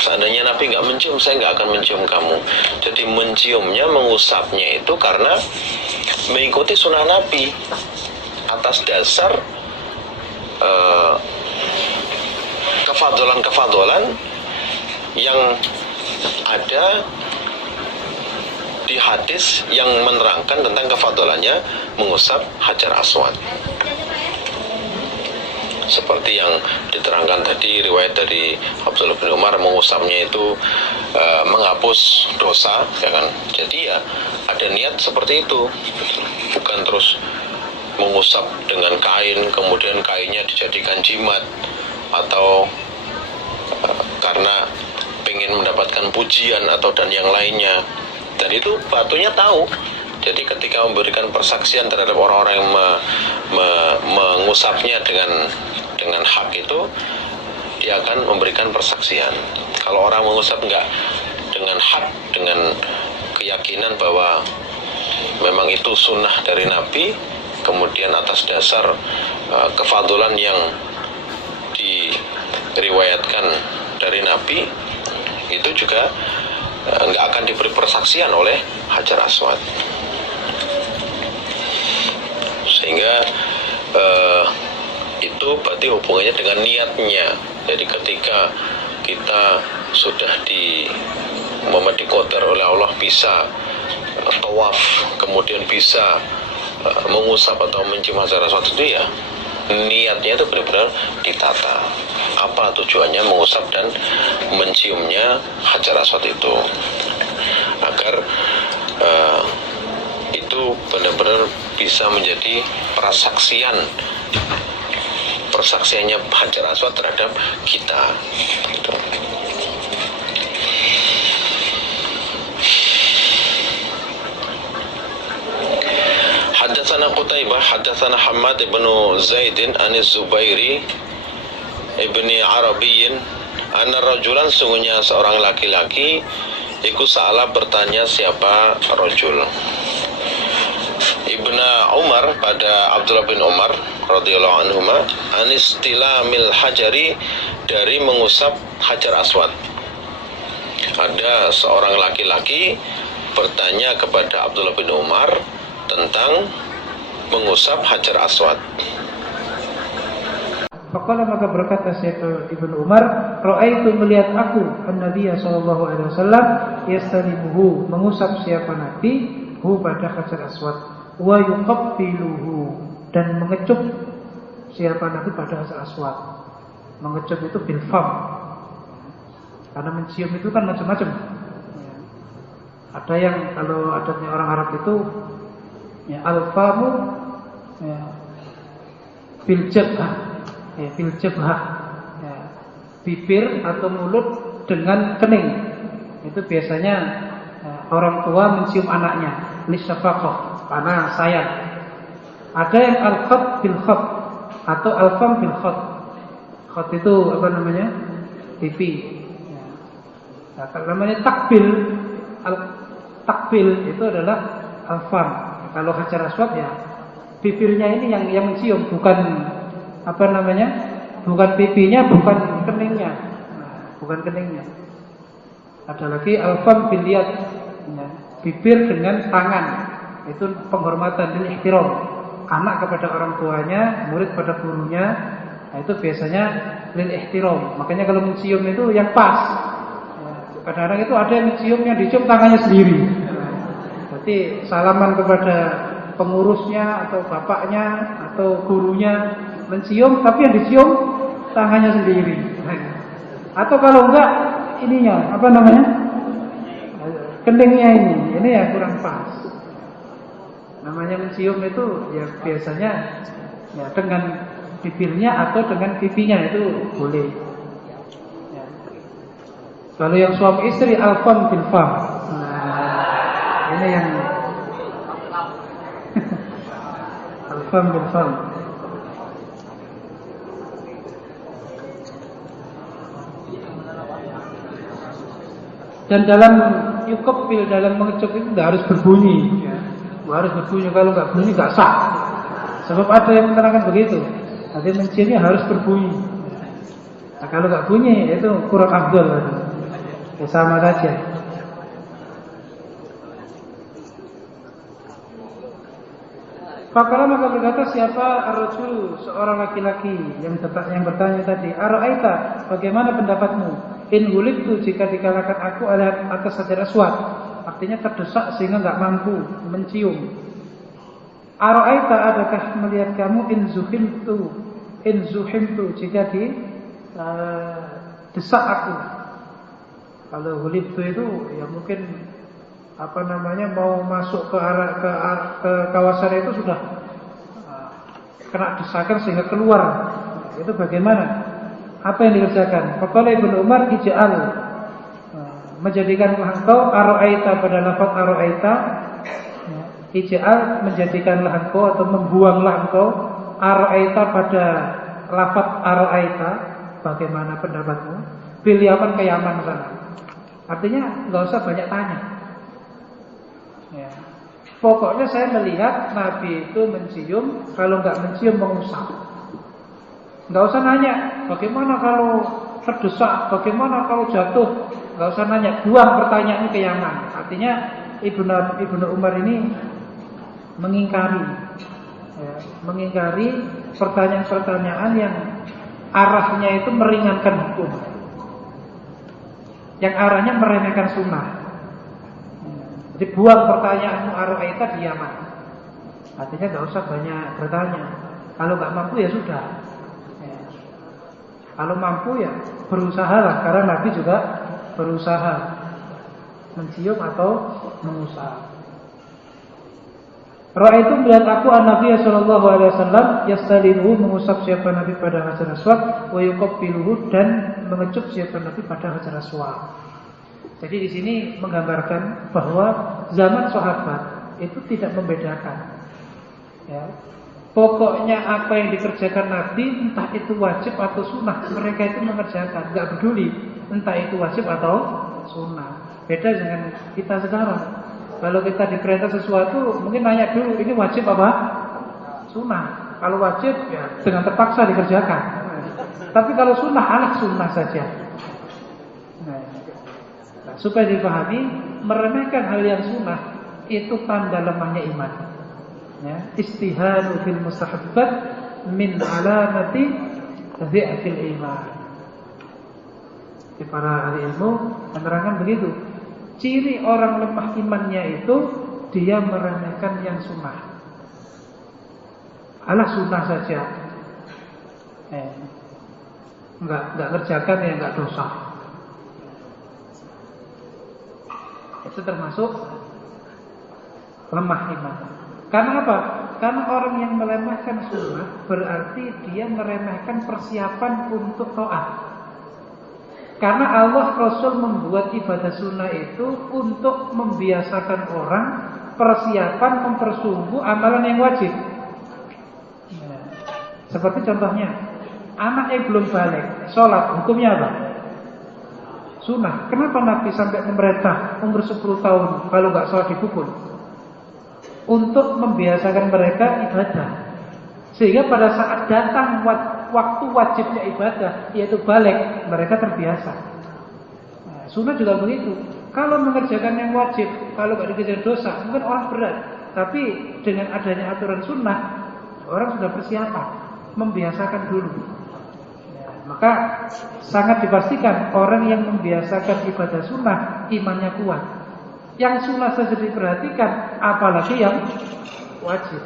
Seandainya Nabi nggak mencium, saya nggak akan mencium kamu. Jadi menciumnya, mengusapnya itu karena mengikuti sunnah Nabi atas dasar kefadolan-kefadolan yang ada di hadis yang menerangkan tentang kefadolannya mengusap Hajar Aswad. Seperti yang diterangkan tadi, riwayat dari Abdullah bin Umar, mengusapnya itu menghapus dosa, ya kan? Jadi ya ada niat seperti itu, bukan terus mengusap dengan kain kemudian kainnya dijadikan jimat, atau karena ingin mendapatkan pujian atau dan yang lainnya. Dan itu batunya tahu. Jadi ketika memberikan persaksian terhadap orang-orang yang mengusapnya dengan hak itu, dia akan memberikan persaksian. Kalau orang mengusap enggak dengan hak, dengan keyakinan bahwa memang itu sunnah dari Nabi, kemudian atas dasar kefadulan yang diriwayatkan dari Nabi, itu juga nggak akan diberi persaksian oleh Hajar Aswad. Sehingga itu berarti hubungannya dengan niatnya. Jadi ketika kita sudah dikoder oleh Allah bisa tawaf, kemudian bisa mengusap atau mencium Hajar Aswad, itu ya niatnya itu benar-benar ditata. Apa tujuannya mengusap dan menciumnya Hajar Aswad itu? Agar itu benar-benar bisa menjadi persaksiannya Hajar Aswad terhadap kita. Haddatsana Qutaibah, haddatsana Hammad ibn Zaidin an Zubairi ibni Arabiyyin anna rajulan, sungguhnya seorang laki-laki iku salah bertanya siapa rajul. Ibnu Umar pada Abdullah bin Umar radhiyallahu anhuma anistilamil hajari, dari mengusap hajar aswad. Ada seorang laki-laki bertanya kepada Abdullah bin Umar tentang mengusap hajar aswad. Faqala, maka berkata Syekh Ibnu Umar, ra'aitu, melihat aku Nabi sallallahu alaihi wasallam yastalimuhu, mengusap siapa Nabi hu pada hajar aswad, wa yuqabbiluhu, dan mengecup siapa Nabi pada hajar aswad. Mengecup itu bil fam, karena mencium itu kan macam-macam. Ada yang kalau adatnya orang Arab itu ya al-famu ya bil jabhah, ya bil jabhah, ya, bibir atau mulut dengan kening. Itu biasanya ya, orang tua mencium anaknya lisafaqah, karena sayang. Ada yang al-khat bil khat atau al-fam bil khat. Khat itu apa namanya? Pipi. Ya. Nah, kalau namanya takbil, takbil itu adalah al-fam. Kalau hajar aswad ya bibirnya ini yang mencium, bukan apa namanya, bukan pipinya, bukan keningnya. Nah, bukan keningnya. Ada lagi al-fam bil yad, ya, bibir dengan tangan. Itu penghormatan dan ihtiram. Anak kepada orang tuanya, murid pada gurunya. Nah, itu biasanya lil ihtiram. Makanya kalau mencium itu yang pas. Ya, kadang-kadang itu ada yang mencium, yang dicium tangannya sendiri. Berarti salaman kepada pengurusnya atau bapaknya atau gurunya, mencium tapi yang dicium tangannya sendiri. Atau kalau enggak ininya apa namanya, keningnya ini yang kurang pas. Namanya mencium itu ya biasanya ya dengan bibirnya atau dengan pipinya itu boleh. Ya. Kalau yang suami istri al-fam bil fam. Ini yang al-fam bil fam. Dan dalam yukabbil, dalam mengecup itu tidak harus berbunyi, ya. Harus berbunyi, kalau nggak bunyi nggak sah. Sebab ada yang menerangkan begitu. Nanti menciumnya harus berbunyi. Nah, kalau nggak bunyi itu kurang afdal. Ya, sama saja. Fakala, maka berkata siapa ar-rajul, seorang laki-laki yang bertanya tadi, ara'aita, bagaimana pendapatmu in hulibtu, jika dikalahkan aku atas hajar aswad, artinya terdesak sehingga enggak mampu mencium. Ara'aita, adakah melihat kamu in zuhimtu, jika desak aku. Kalau hulibtu itu ya mungkin apa namanya, mau masuk ke kawasan itu sudah kena desakan sehingga keluar. Itu bagaimana? Apa yang dikerjakan? Faqala Ibnu Umar, ij'al, menjadikanlah engkau ara'aita, pada lafaz ara'aita, ij'al, menjadikanlah engkau atau membuanglah engkau ara'aita pada lafaz ara'aita. Bagaimana pendapatmu? Bil Yaman, ke Yaman sana. Artinya enggak usah banyak tanya. Ya. Pokoknya saya melihat Nabi itu mencium, kalau nggak mencium mengusap. Nggak usah nanya bagaimana kalau terdesak, bagaimana kalau jatuh. Nggak usah nanya, buang pertanyaannya ke Yaman. Artinya Ibnu Umar ini mengingkari, ya, mengingkari pertanyaan-pertanyaan yang arahnya itu meringankan hukum, yang arahnya meremehkan sunnah. Dibuang pertanyaanmu ara'aita di Yaman. Artinya gak usah banyak bertanya. Kalau gak mampu ya sudah, ya. Kalau mampu ya berusahalah, karena Nabi juga berusaha mencium atau mengusap. Ra'aitu, melihat aku an-Nabi sallallahu alaihi wasallam yastalimuhu, mengusap siapa Nabi pada hajar aswad, wa yuqabbiluhu, dan mengecup siapa Nabi pada hajar aswad. Jadi di sini menggambarkan bahwa zaman sahabat itu tidak membedakan Ya. Pokoknya apa yang dikerjakan Nabi, entah itu wajib atau sunnah, mereka itu mengerjakan, nggak peduli entah itu wajib atau sunnah. Beda dengan kita sekarang. Kalau kita diperintah sesuatu, mungkin nanya dulu, ini wajib apa? Sunnah. Kalau wajib, ya dengan terpaksa dikerjakan. Tapi kalau sunnah, alah sunnah saja. Nah, supaya dipahami, meremehkan hal yang sunnah itu tanda lemahnya iman. Ya, istihadu fil mustahabbat min alamati dhi'fil iman. Para ahli ilmu menerangkan begitu. Ciri orang lemah imannya itu dia meremehkan yang sunnah. Alah sunnah saja. Enggak kerjakan ya enggak dosa. Itu termasuk lemah iman. Karena apa? Karena orang yang meremehkan sunnah berarti dia meremehkan persiapan untuk taat. Karena Allah Rasul membuat ibadah sunnah itu untuk membiasakan orang persiapan mempersungguh amalan yang wajib. Seperti contohnya, anak yang belum balik, sholat, hukumnya apa? Sunnah. Kenapa Nabi sampai memerintah umur 10 tahun kalau nggak sholat dipukul? Untuk membiasakan mereka ibadah. Sehingga pada saat datang waktu wajibnya ibadah, yaitu balik, mereka terbiasa. Nah, sunnah juga begitu. Kalau mengerjakan yang wajib, kalau nggak dikejar dosa, mungkin orang berat. Tapi dengan adanya aturan sunnah, orang sudah persiapan, membiasakan dulu. Ya, maka sangat dipastikan orang yang membiasakan ibadah sunnah, imannya kuat. Yang sunnah saja diperhatikan, apalagi yang wajib.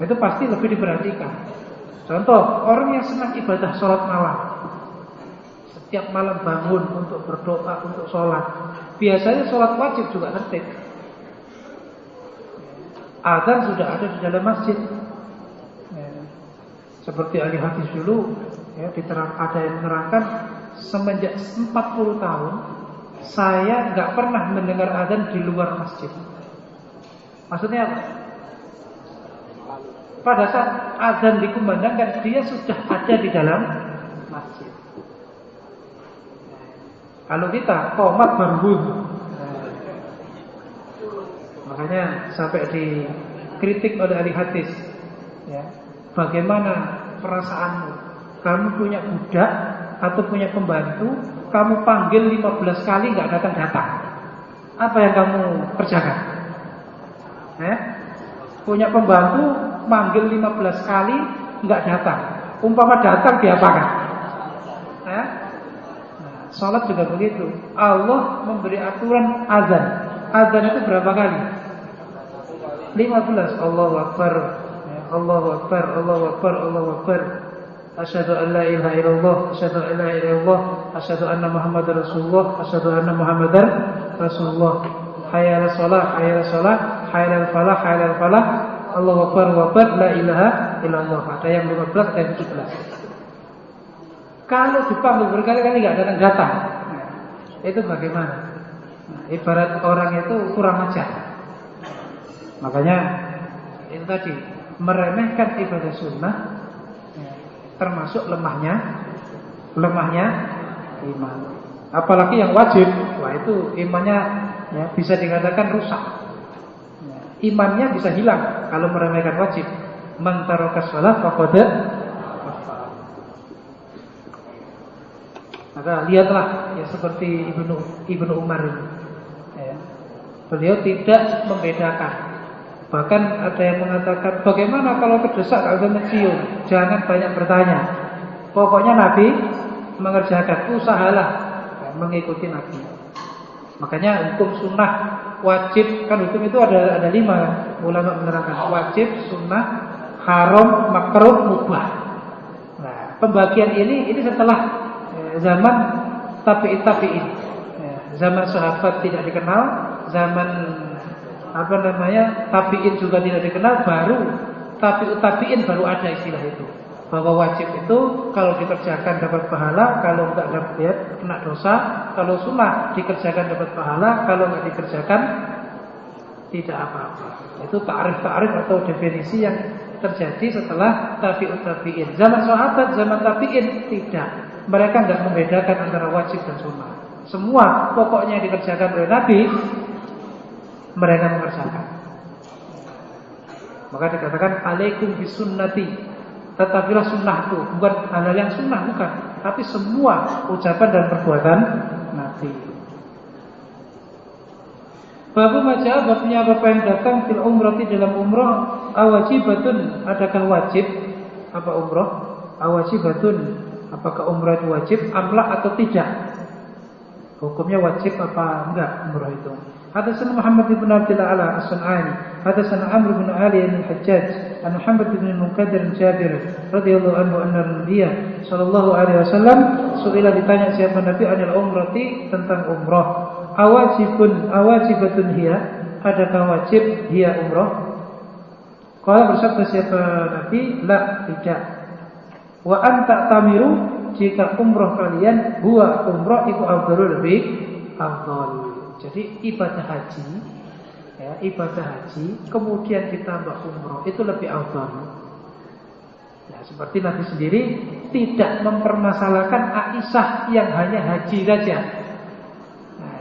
Itu pasti lebih diperhatikan. Contoh, orang yang senang ibadah sholat malam, setiap malam bangun untuk berdoa, untuk sholat. Biasanya sholat wajib juga tertib. Azan sudah ada di dalam masjid. Seperti ahli hadis dulu, ya, ada yang menerangkan semenjak 40 tahun saya nggak pernah mendengar azan di luar masjid. Maksudnya apa? Pada saat azan dikumandangkan, dia sudah ada di dalam masjid. Kalau kita qomat baru wudhu. Makanya sampai dikritik oleh ahli hadis, ya, bagaimana perasaanmu? Kamu punya budak atau punya pembantu, kamu panggil 15 kali nggak datang-datang. Apa yang kamu kerjakan? Punya pembantu manggil 15 kali nggak datang. Umpama datang diapakan? Nah, sholat juga begitu. Allah memberi aturan azan. Azan itu berapa kali? 15. Allahu Akbar, Allahu Akbar, Allahu Akbar, Allahu Akbar. Asyhadu an la ilaha illallah, asyhadu an la ilaha illallah, asyhadu anna Muhammadar Rasulullah, asyhadu anna Muhammadar Rasulullah. Hayya 'alas shalah, hayya 'alas shalah, hayya 'alal falah, hayya 'alal falah. Allahu Akbar, Allahu Akbar, la ilaha illallah. Ada yang 15, ada yang 17. Kalau dipanggil berkali-kali enggak datang-datang. Itu bagaimana? Ibarat orang itu kurang ajar. Makanya itu tadi, meremehkan ibadah sunnah termasuk lemahnya iman. Apalagi yang wajib, wah itu imannya ya, bisa dikatakan rusak. Imannya bisa hilang kalau meremehkan wajib. Man taraka shalah faqad kafar. Maka lihatlah ya seperti Ibnu Umar ini. Ya. Beliau tidak membedakan. Bahkan ada yang mengatakan, bagaimana kalau terdesak kalau mencium? Jangan banyak bertanya. Pokoknya Nabi mengerjakan, usahalah ya, mengikuti Nabi. Makanya hukum sunnah, wajib, kan hukum itu ada 5 kan? Ulama menerangkan wajib, sunnah, haram, makruh, mubah. Nah, pembagian ini setelah zaman tabi'in. Zaman sahabat tidak dikenal, zaman tabi'in juga tidak dikenal, baru tabi'in baru ada istilah itu. Bahwa wajib itu kalau dikerjakan dapat pahala, kalau enggak dapat kena dosa. Kalau sunnah dikerjakan dapat pahala, kalau enggak dikerjakan tidak apa-apa. Itu ta'rif atau definisi yang terjadi setelah tabi'ut tabi'in. Zaman sahabat, zaman tabi'in tidak. Mereka enggak membedakan antara wajib dan sunnah. Semua pokoknya dikerjakan oleh Nabi, mereka mengerjakan. Maka dikatakan alaikum bisunnati, tetapilah sunnahku. Bukan hal yang sunnah, bukan, tapi semua ucapan dan perbuatan Nabi. Babu majah, babnya apa yang datang fil umrati dalam umrah, awajibatun, adakah wajib apa umrah? Awajibatun, apakah umrah itu wajib? Amlah atau tidak? Hukumnya wajib apa enggak umrah itu? Hadatsana Muhammad bin Abdullah ala As-Sun'ani, hadatsana Amr bin Ali bin Hajjaj, an Muhammad bin Munkadir Jabir radhiyallahu anhu anna Nabiya sallallahu alaihi wasallam suila, ditanya siapa Nabi anil umrati, tentang umrah. Awajibatun hiya, adakah wajib hiya umrah? Qala, bersabda siapa Nabi, la, tidak. Wa anta tamiru, jika umrah kalian, huwa umrah itu afdalul, lebih afdal. Jadi ibadah haji, ya, ibadah haji kemudian ditambah umrah itu lebih afdal. Ya, seperti Nabi sendiri tidak mempermasalahkan Aisyah yang hanya haji saja,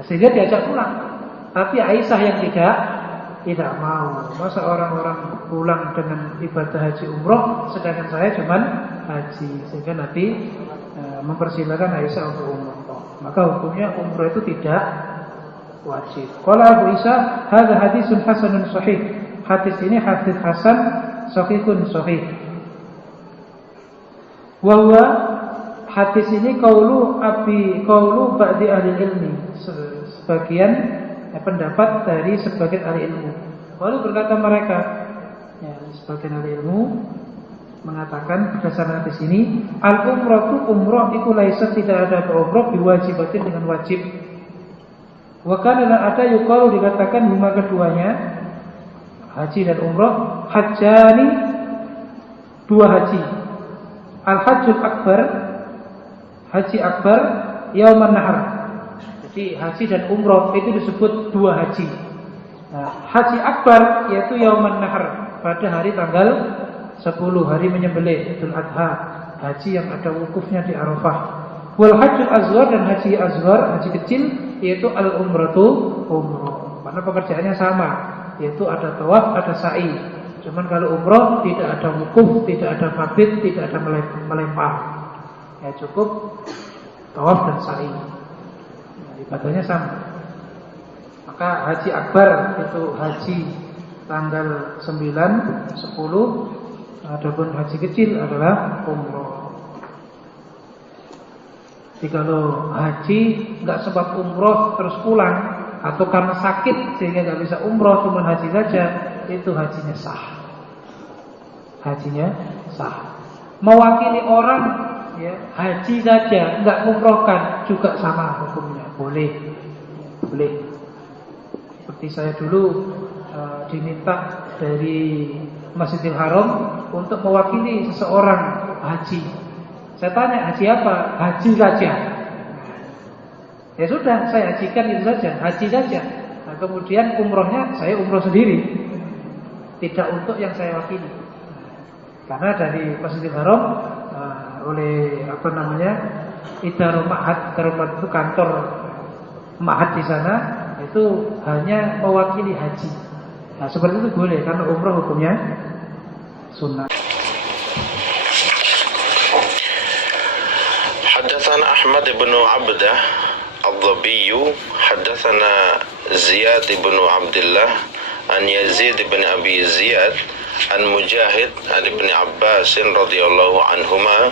sehingga diajak pulang. Tapi Aisyah yang tidak mau. Masa orang-orang pulang dengan ibadah haji umroh, sedangkan saya cuman haji. Sehingga Nabi mempersilahkan Aisyah untuk umroh. Maka hukumnya umroh itu tidak wajib. Qala Abu Isa, hadza hadisun hasanun sahih. Hadis ini hadis hasan sahihun sahih. Wa huwa, hadis ini qaulu ba'di ahli ilmi, sebagian pendapat dari sebagian ahli ilmu. Lalu berkata mereka, ya, sebagian ahli ilmu mengatakan berdasarkan hadis ini, al-umratu, umrah itu laisa, tidak ada umrah biwajibatin, dengan wajib. Wa kana ada yuqalu, dikatakan huma, keduanya, haji dan umrah, hajjani, dua haji. Al-hajjul akbar, haji akbar, yauman nahar. Jadi haji dan umrah itu disebut dua haji. Nah, haji akbar yaitu yauman nahar, pada hari tanggal 10, hari menyembelih, Idul Adha, haji yang ada wukufnya di Arafah. Wal hajjul azghar, dan haji azghar, haji kecil, yaitu al-umratu, umrah. Karena pekerjaannya sama, yaitu ada tawaf, ada sa'i. Cuman kalau umrah tidak ada wukuf, tidak ada mabit, tidak ada melempar. Ya cukup tawaf dan sa'i. Ibadahnya sama. Maka haji akbar itu haji tanggal 9, 10. Adapun haji kecil adalah umrah. Jadi kalau haji nggak sempat umrah terus pulang, atau karena sakit sehingga nggak bisa umrah, cuma haji saja, itu hajinya sah. Hajinya sah. Mewakili orang, ya, haji saja nggak umrohkan juga sama hukumnya, boleh. Seperti saya dulu diminta dari Masjidil Haram untuk mewakili seseorang haji. Saya tanya, haji apa? Haji saja. Ya sudah, saya hajikan itu saja, haji saja. Nah, kemudian umrohnya saya umroh sendiri, tidak untuk yang saya wakili. Karena dari Masjidil Haram oleh Idarul Ma'had, itu kantor Ma'had di sana, itu hanya mewakili haji. Nah, seperti itu boleh, karena umrah hukumnya sunnah. Hadatsana Ahmad bin Abdah Ad-Dhabi, hadatsana Ziyad bin Abdullah an Yazid bin Abi Ziyad an Mujahid an Ibn Abbas radhiyallahu anhuma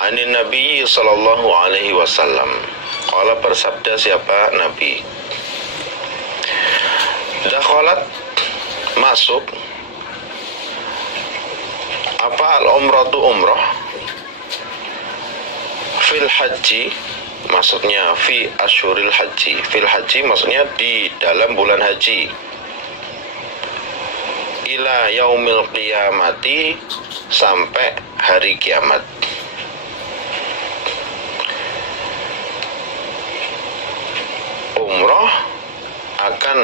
an Nabi sallallahu alaihi wasallam. Qala, bersabda siapa Nabi, dakhalat, masuk, apa al-umratu, umrah, fil haji, maksudnya fi asyuril haji. Fil haji maksudnya di dalam bulan haji. Ila yaumil qiyamati, sampai hari kiamat. Umrah akan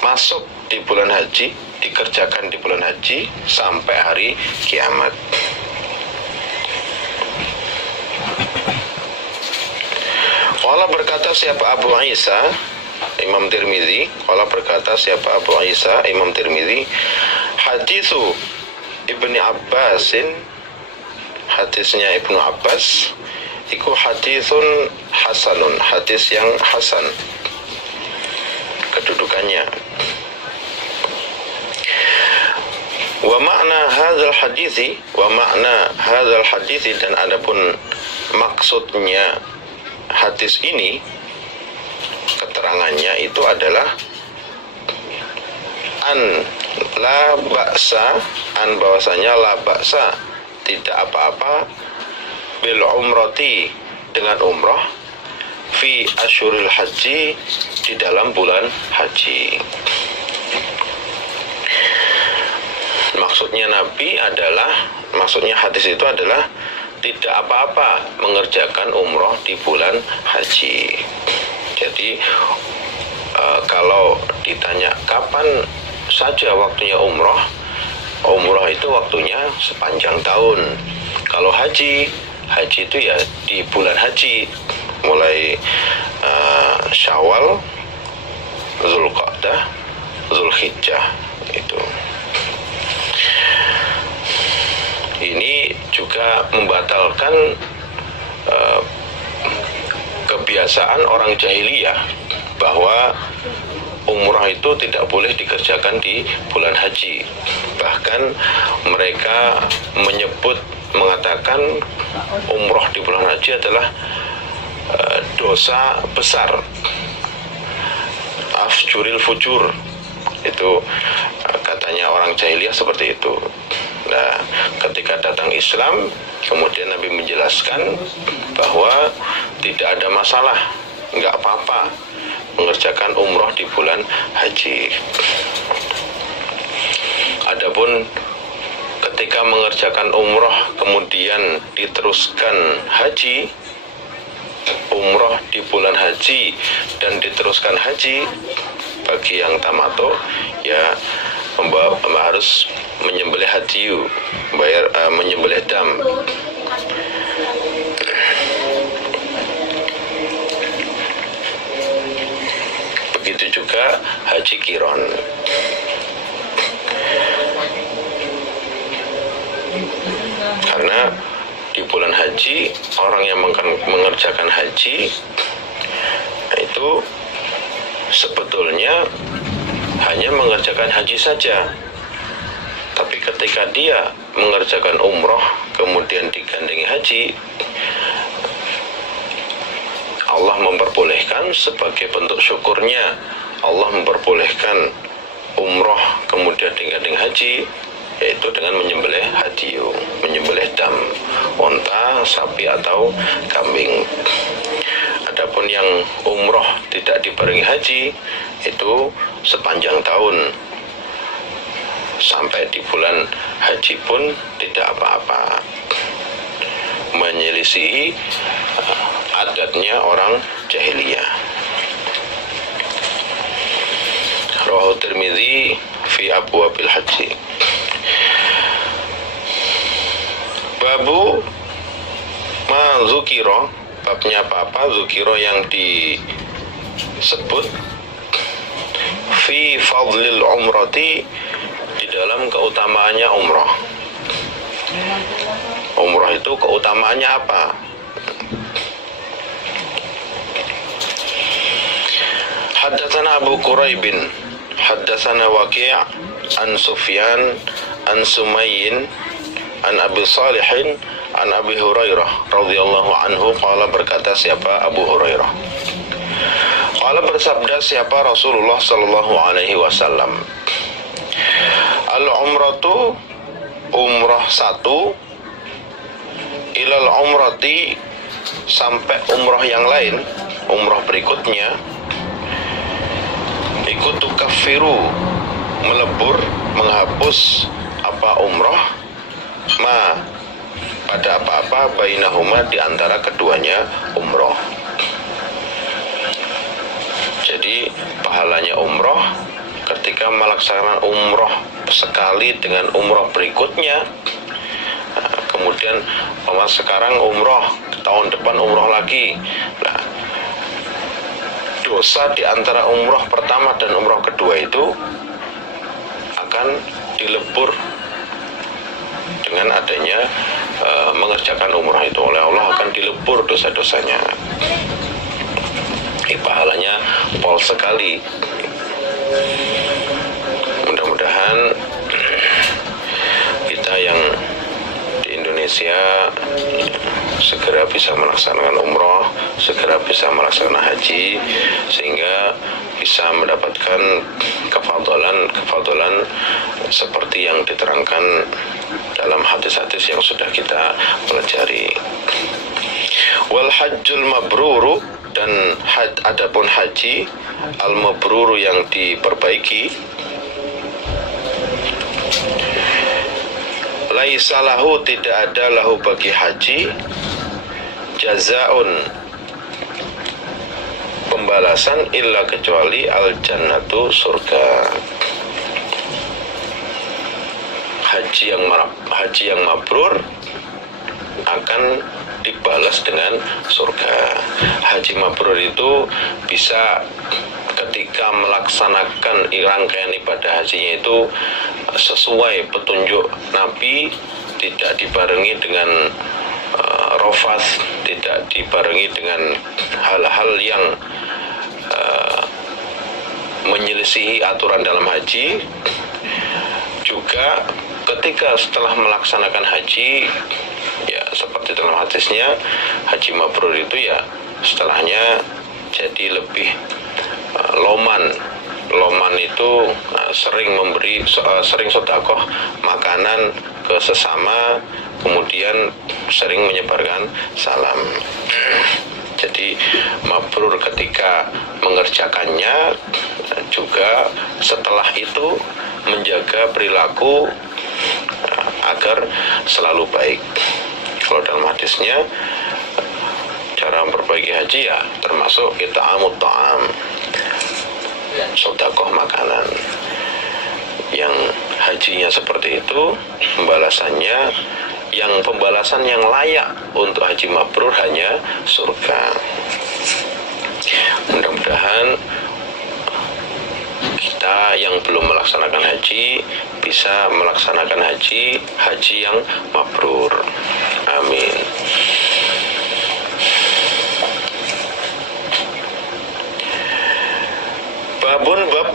masuk di bulan haji, dikerjakan di bulan haji sampai hari kiamat. Qala berkata siapa Abu Isa, Imam Tirmidzi, qala berkata siapa Abu Isa, Imam Tirmidzi, haditsu Ibni Abbasin, hadisnya Ibnu Abbas iku haditsun hasanun, hadis yang hasan kedudukannya. Wa makna hadzal hadisi, wa makna hadzal hadisi, dan adapun maksudnya hadis ini, keterangannya itu adalah an la ba'sa, an bahwasanya la ba'sa, tidak apa-apa, bil umrati, dengan umrah, fi asyuril haji, di dalam bulan haji. Maksudnya Nabi adalah, maksudnya hadis itu adalah tidak apa-apa mengerjakan umroh di bulan haji. Jadi kalau ditanya kapan saja waktunya umroh, umroh itu waktunya sepanjang tahun. Kalau haji, haji itu ya di bulan haji, mulai Syawal, Zulqa'dah, Zulhijjah itu. Ini juga membatalkan kebiasaan orang jahiliyah bahwa umrah itu tidak boleh dikerjakan di bulan haji. Bahkan mereka mengatakan umrah di bulan haji adalah dosa besar, afjuril fujur, itu katanya orang jahiliyah seperti itu. Nah, ketika datang Islam, kemudian Nabi menjelaskan bahwa tidak ada masalah, nggak apa-apa mengerjakan umroh di bulan haji. Adapun ketika mengerjakan umroh kemudian diteruskan haji, umroh di bulan haji dan diteruskan haji, bagi yang tamattu ya harus menyembelih hadiyu, menyembelih dam. Begitu juga haji qiron. Karena di bulan haji, orang yang mengerjakan haji itu sebetulnya hanya mengerjakan haji saja. Tapi ketika dia mengerjakan umroh kemudian digandeng haji, Allah memperbolehkan sebagai bentuk syukurnya, Allah memperbolehkan umroh kemudian digandeng haji, yaitu dengan menyembelih hadiyu, menyembelih dam, unta, sapi atau kambing. Adapun yang umroh tidak dibarengi haji, itu sepanjang tahun sampai di bulan haji pun tidak apa-apa, menyelisihi adatnya orang jahiliyah. Rawahu Tirmidzi fi abwabil haji. Babu ma zukiro, babnya apa-apa, zukiro yang disebut, fi fadlil umrati, di dalam keutamaannya umrah. Umrah itu keutamaannya apa? Haddatsana Abu Quraibin, haddatsana Waqi' an Sufyan an Sumayyin an Abi Salihin an Abi Hurairah radhiyallahu anhu qala, berkata siapa Abu Hurairah, qala bersabda siapa Rasulullah sallallahu alaihi wasallam, al-umratu, umrah satu, ilal umrati, sampai umrah yang lain, umrah berikutnya, ikut tukaffiru, melebur, menghapus apa umrah, ma, pada apa-apa, bainahuma, di antara keduanya umrah. Jadi pahalanya umrah ketika melaksanakan umroh sekali dengan umroh berikutnya, kemudian sekarang umroh, tahun depan umroh lagi, nah, dosa di antara umroh pertama dan umroh kedua itu akan dilebur dengan adanya mengerjakan umroh itu. Oleh Allah akan dilebur dosa-dosanya. Pahalanya pol sekali. Mudah-mudahan kita yang di Indonesia segera bisa melaksanakan umroh, segera bisa melaksanakan haji, sehingga bisa mendapatkan kefadhalan seperti yang diterangkan dalam hadis-hadis yang sudah kita pelajari. Wal hajjul mabruru, dan adapun haji al mabruru yang diperbaiki, laisa lahu, tidak ada lahu bagi haji jazaun, pembalasan, illa kecuali al jannatu, surga. Haji yang mabrur akan dibalas dengan surga. Haji mabrur itu bisa ketika melaksanakan rangkaian ibadah hajinya itu sesuai petunjuk Nabi, tidak dibarengi dengan rofas, tidak dibarengi dengan hal-hal yang menyelisihi aturan dalam haji. Juga ketika setelah melaksanakan haji, ya seperti dalam hadisnya, haji mabrur itu ya setelahnya jadi lebih loman. Loman itu sering memberi, sering sedekah makanan ke sesama, kemudian sering menyebarkan salam. Jadi mabrur ketika mengerjakannya, juga setelah itu menjaga perilaku agar selalu baik. Kalau dalam hadisnya, cara memperbaiki haji ya termasuk it'amut ta'am, sedekah makanan. Yang hajinya seperti itu, pembalasan yang layak untuk haji mabrur hanya surga. Mudah-mudahan kita yang belum melaksanakan haji bisa melaksanakan haji yang mabrur. Amin. Babun bab,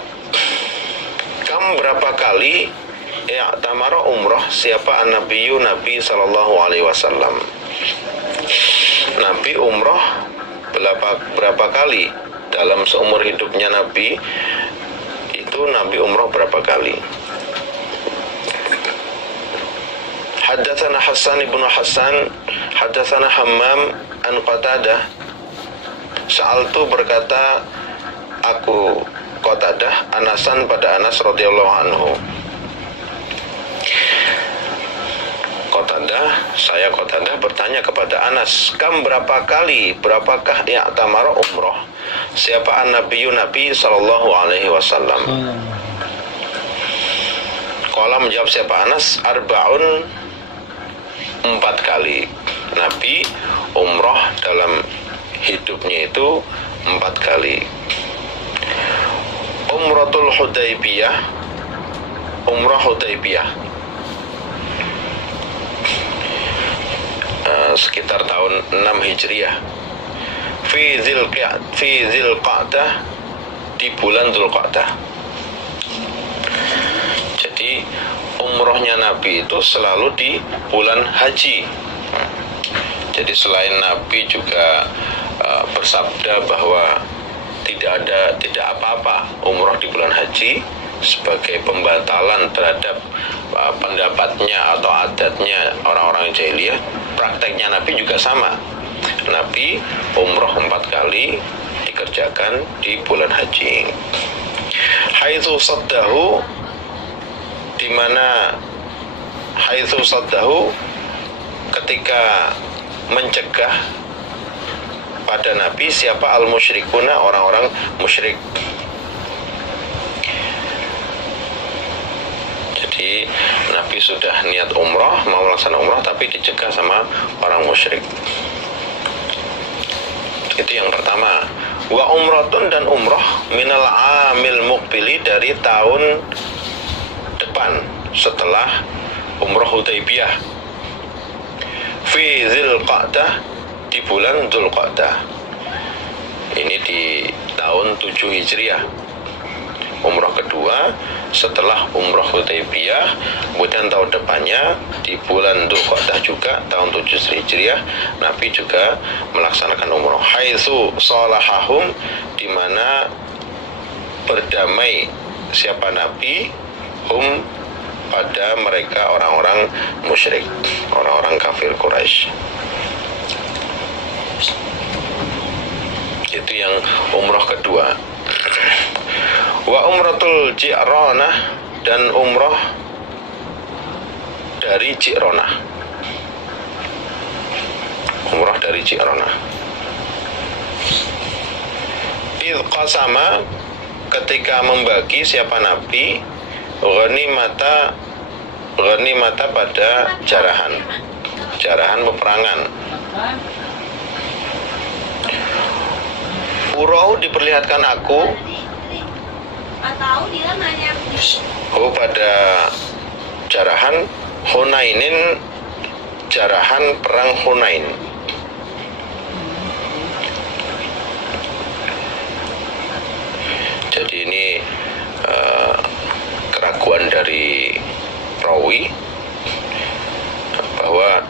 kam berapa kali i'tamara umrah siapa an-nabiyyu, Nabi sallallahu alaihi wasallam. Nabi umrah berapa kali dalam seumur hidupnya Nabi itu? Nabi umrah berapa kali? Haddatsana Hasan ibnu Hasan, haddatsana Hammam an Qatadah. Sa'altu, berkata aku Qatadah, Anasan pada Anas radhiyallahu anhu. Saya Qatadah bertanya kepada Anas, kam berapakah i'tamara umrah siapa an-nabiyyu, Nabi sallallahu alaihi wasallam. Qala, menjawab siapa Anas, arba'un, 4 kali. Nabi umrah dalam hidupnya itu 4 kali. Umratul Hudaybiyah, umrah Hudaybiyah, sekitar tahun 6 Hijriah. Fi Dzulqa'dah, di bulan Dzulqa'dah. Jadi umrohnya Nabi itu selalu di bulan haji. Jadi selain Nabi juga bersabda bahwa tidak apa-apa umroh di bulan haji sebagai pembatalan terhadap pendapatnya atau adatnya orang-orang jahiliyah, prakteknya Nabi juga sama. Nabi umroh 4 kali dikerjakan di bulan haji. Haitsu saddahu, di mana haitsu saddahu, ketika mencegah pada Nabi siapa al-musyrikuna, orang-orang musyrik. Jadi Nabi sudah niat umroh, mau melaksanakan umroh, tapi dicegah sama orang musyrik. Itu yang pertama. Wa umratun, dan umroh minal amil muqbili, dari tahun depan setelah umroh Hudaybiyah, fi Dzulqa'dah, di bulan Dzulqa'dah. Ini di tahun 7 Hijriah. Umroh kedua setelah umroh Hudaybiyah, kemudian tahun depannya di bulan Dzulqa'dah juga tahun 7 Hijriah, Nabi juga melaksanakan umroh. Haitsu salahahum, di mana berdamai siapa Nabi, hum, pada mereka orang-orang musyrik, orang-orang kafir Quraisy. Itu yang umroh kedua. Wa umratul Ji'ranah, dan umroh dari Ji'ranah. Umroh dari Ji'ranah. Idh qasama, ketika membagi siapa Nabi ghanimata pada jarahan peperangan. Urahu, diperlihatkan aku, pada jarahan Hunainin, jarahan perang Hunain. Jadi ini keraguan dari rawi, bahwa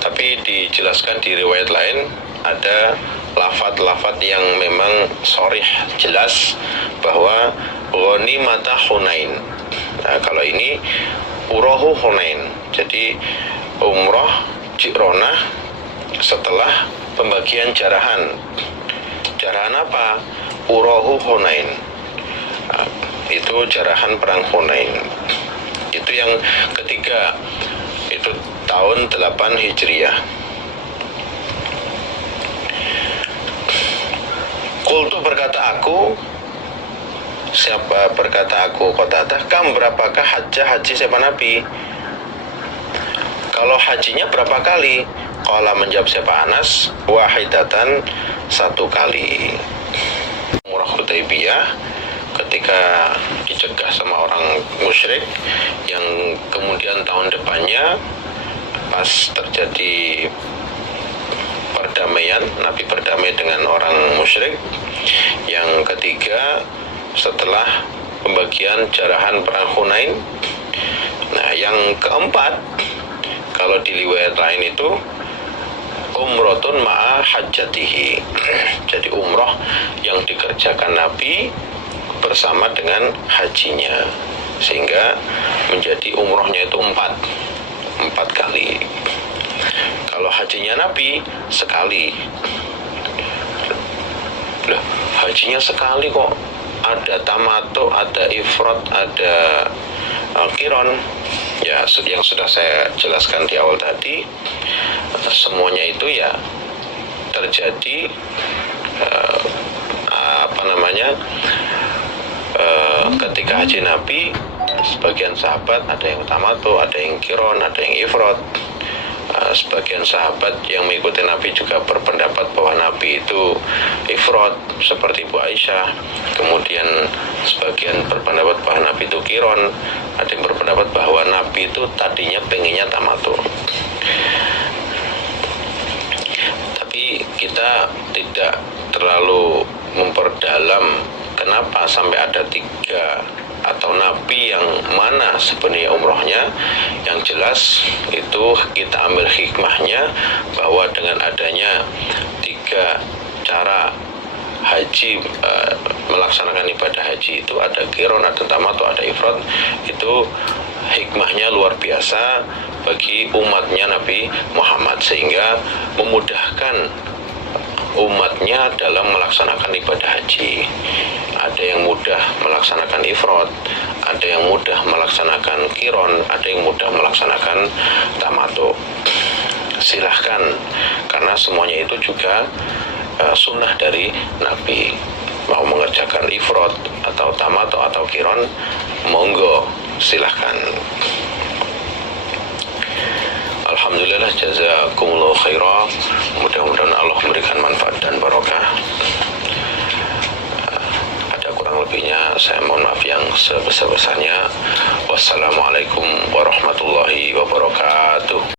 tapi dijelaskan di riwayat lain ada lafaz-lafaz yang memang sharih, jelas bahwa ghanimata Hunain. Nah, kalau ini urahu Hunain, jadi umroh Ji'ranah setelah pembagian jarahan. Jarahan apa? Urahu Hunain. Nah, itu jarahan perang Hunain. Itu yang ketiga, itu tahun 8 Hijriah. Qultu, berkata aku, siapa berkata aku, Qatadah, kam, berapakah haji siapa Nabi? Kalau hajinya berapa kali? Qala, menjawab siapa Anas, wahidatan, 1 kali. Umrah Hudaybiyah, ketika dicegah sama orang musyrik, yang kemudian tahun depannya pas terjadi perdamaian, Nabi berdamai dengan orang musyrik. Yang ketiga, setelah pembagian jarahan perang Hunain. Nah, yang keempat, kalau di riwayat lain itu umrotun ma'a hajjatihi. Jadi umroh yang dikerjakan Nabi bersama dengan hajinya, sehingga menjadi umrohnya itu 4 kali. Kalau hajinya Nabi sekali. Loh, hajinya sekali kok, ada tamato, ada ifrat, ada qiron. Ya, yang sudah saya jelaskan di awal tadi, semuanya itu ya terjadi ketika haji Nabi. Sebagian sahabat ada yang tamato, ada yang qiron, ada yang ifrat. Sebagian sahabat yang mengikuti Nabi juga berpendapat bahwa Nabi itu ifrat, seperti Bu Aisyah. Kemudian sebagian berpendapat bahwa Nabi itu qiron. Ada yang berpendapat bahwa Nabi itu tadinya pengennya tamato. Tapi kita tidak terlalu memperdalam kenapa sampai ada 3 atau Nabi yang mana sebenarnya umrohnya. Yang jelas itu kita ambil hikmahnya, bahwa dengan adanya 3 cara haji, melaksanakan ibadah haji itu, ada qiron, ada tamato, ada ifrat, itu hikmahnya luar biasa bagi umatnya Nabi Muhammad, sehingga memudahkan umatnya dalam melaksanakan ibadah haji. Ada yang mudah melaksanakan ifrat, ada yang mudah melaksanakan qiron, ada yang mudah melaksanakan tamato. Silahkan, karena semuanya itu juga sunnah dari Nabi. mau mengerjakan ifrad atau tamato atau kiron, monggo silahkan. Alhamdulillah, jazakumullah khairah. Mudah-mudahan Allah memberikan manfaat dan barokah. Ada kurang lebihnya saya mohon maaf yang sebesar-besarnya. Wassalamualaikum warahmatullahi wabarakatuh.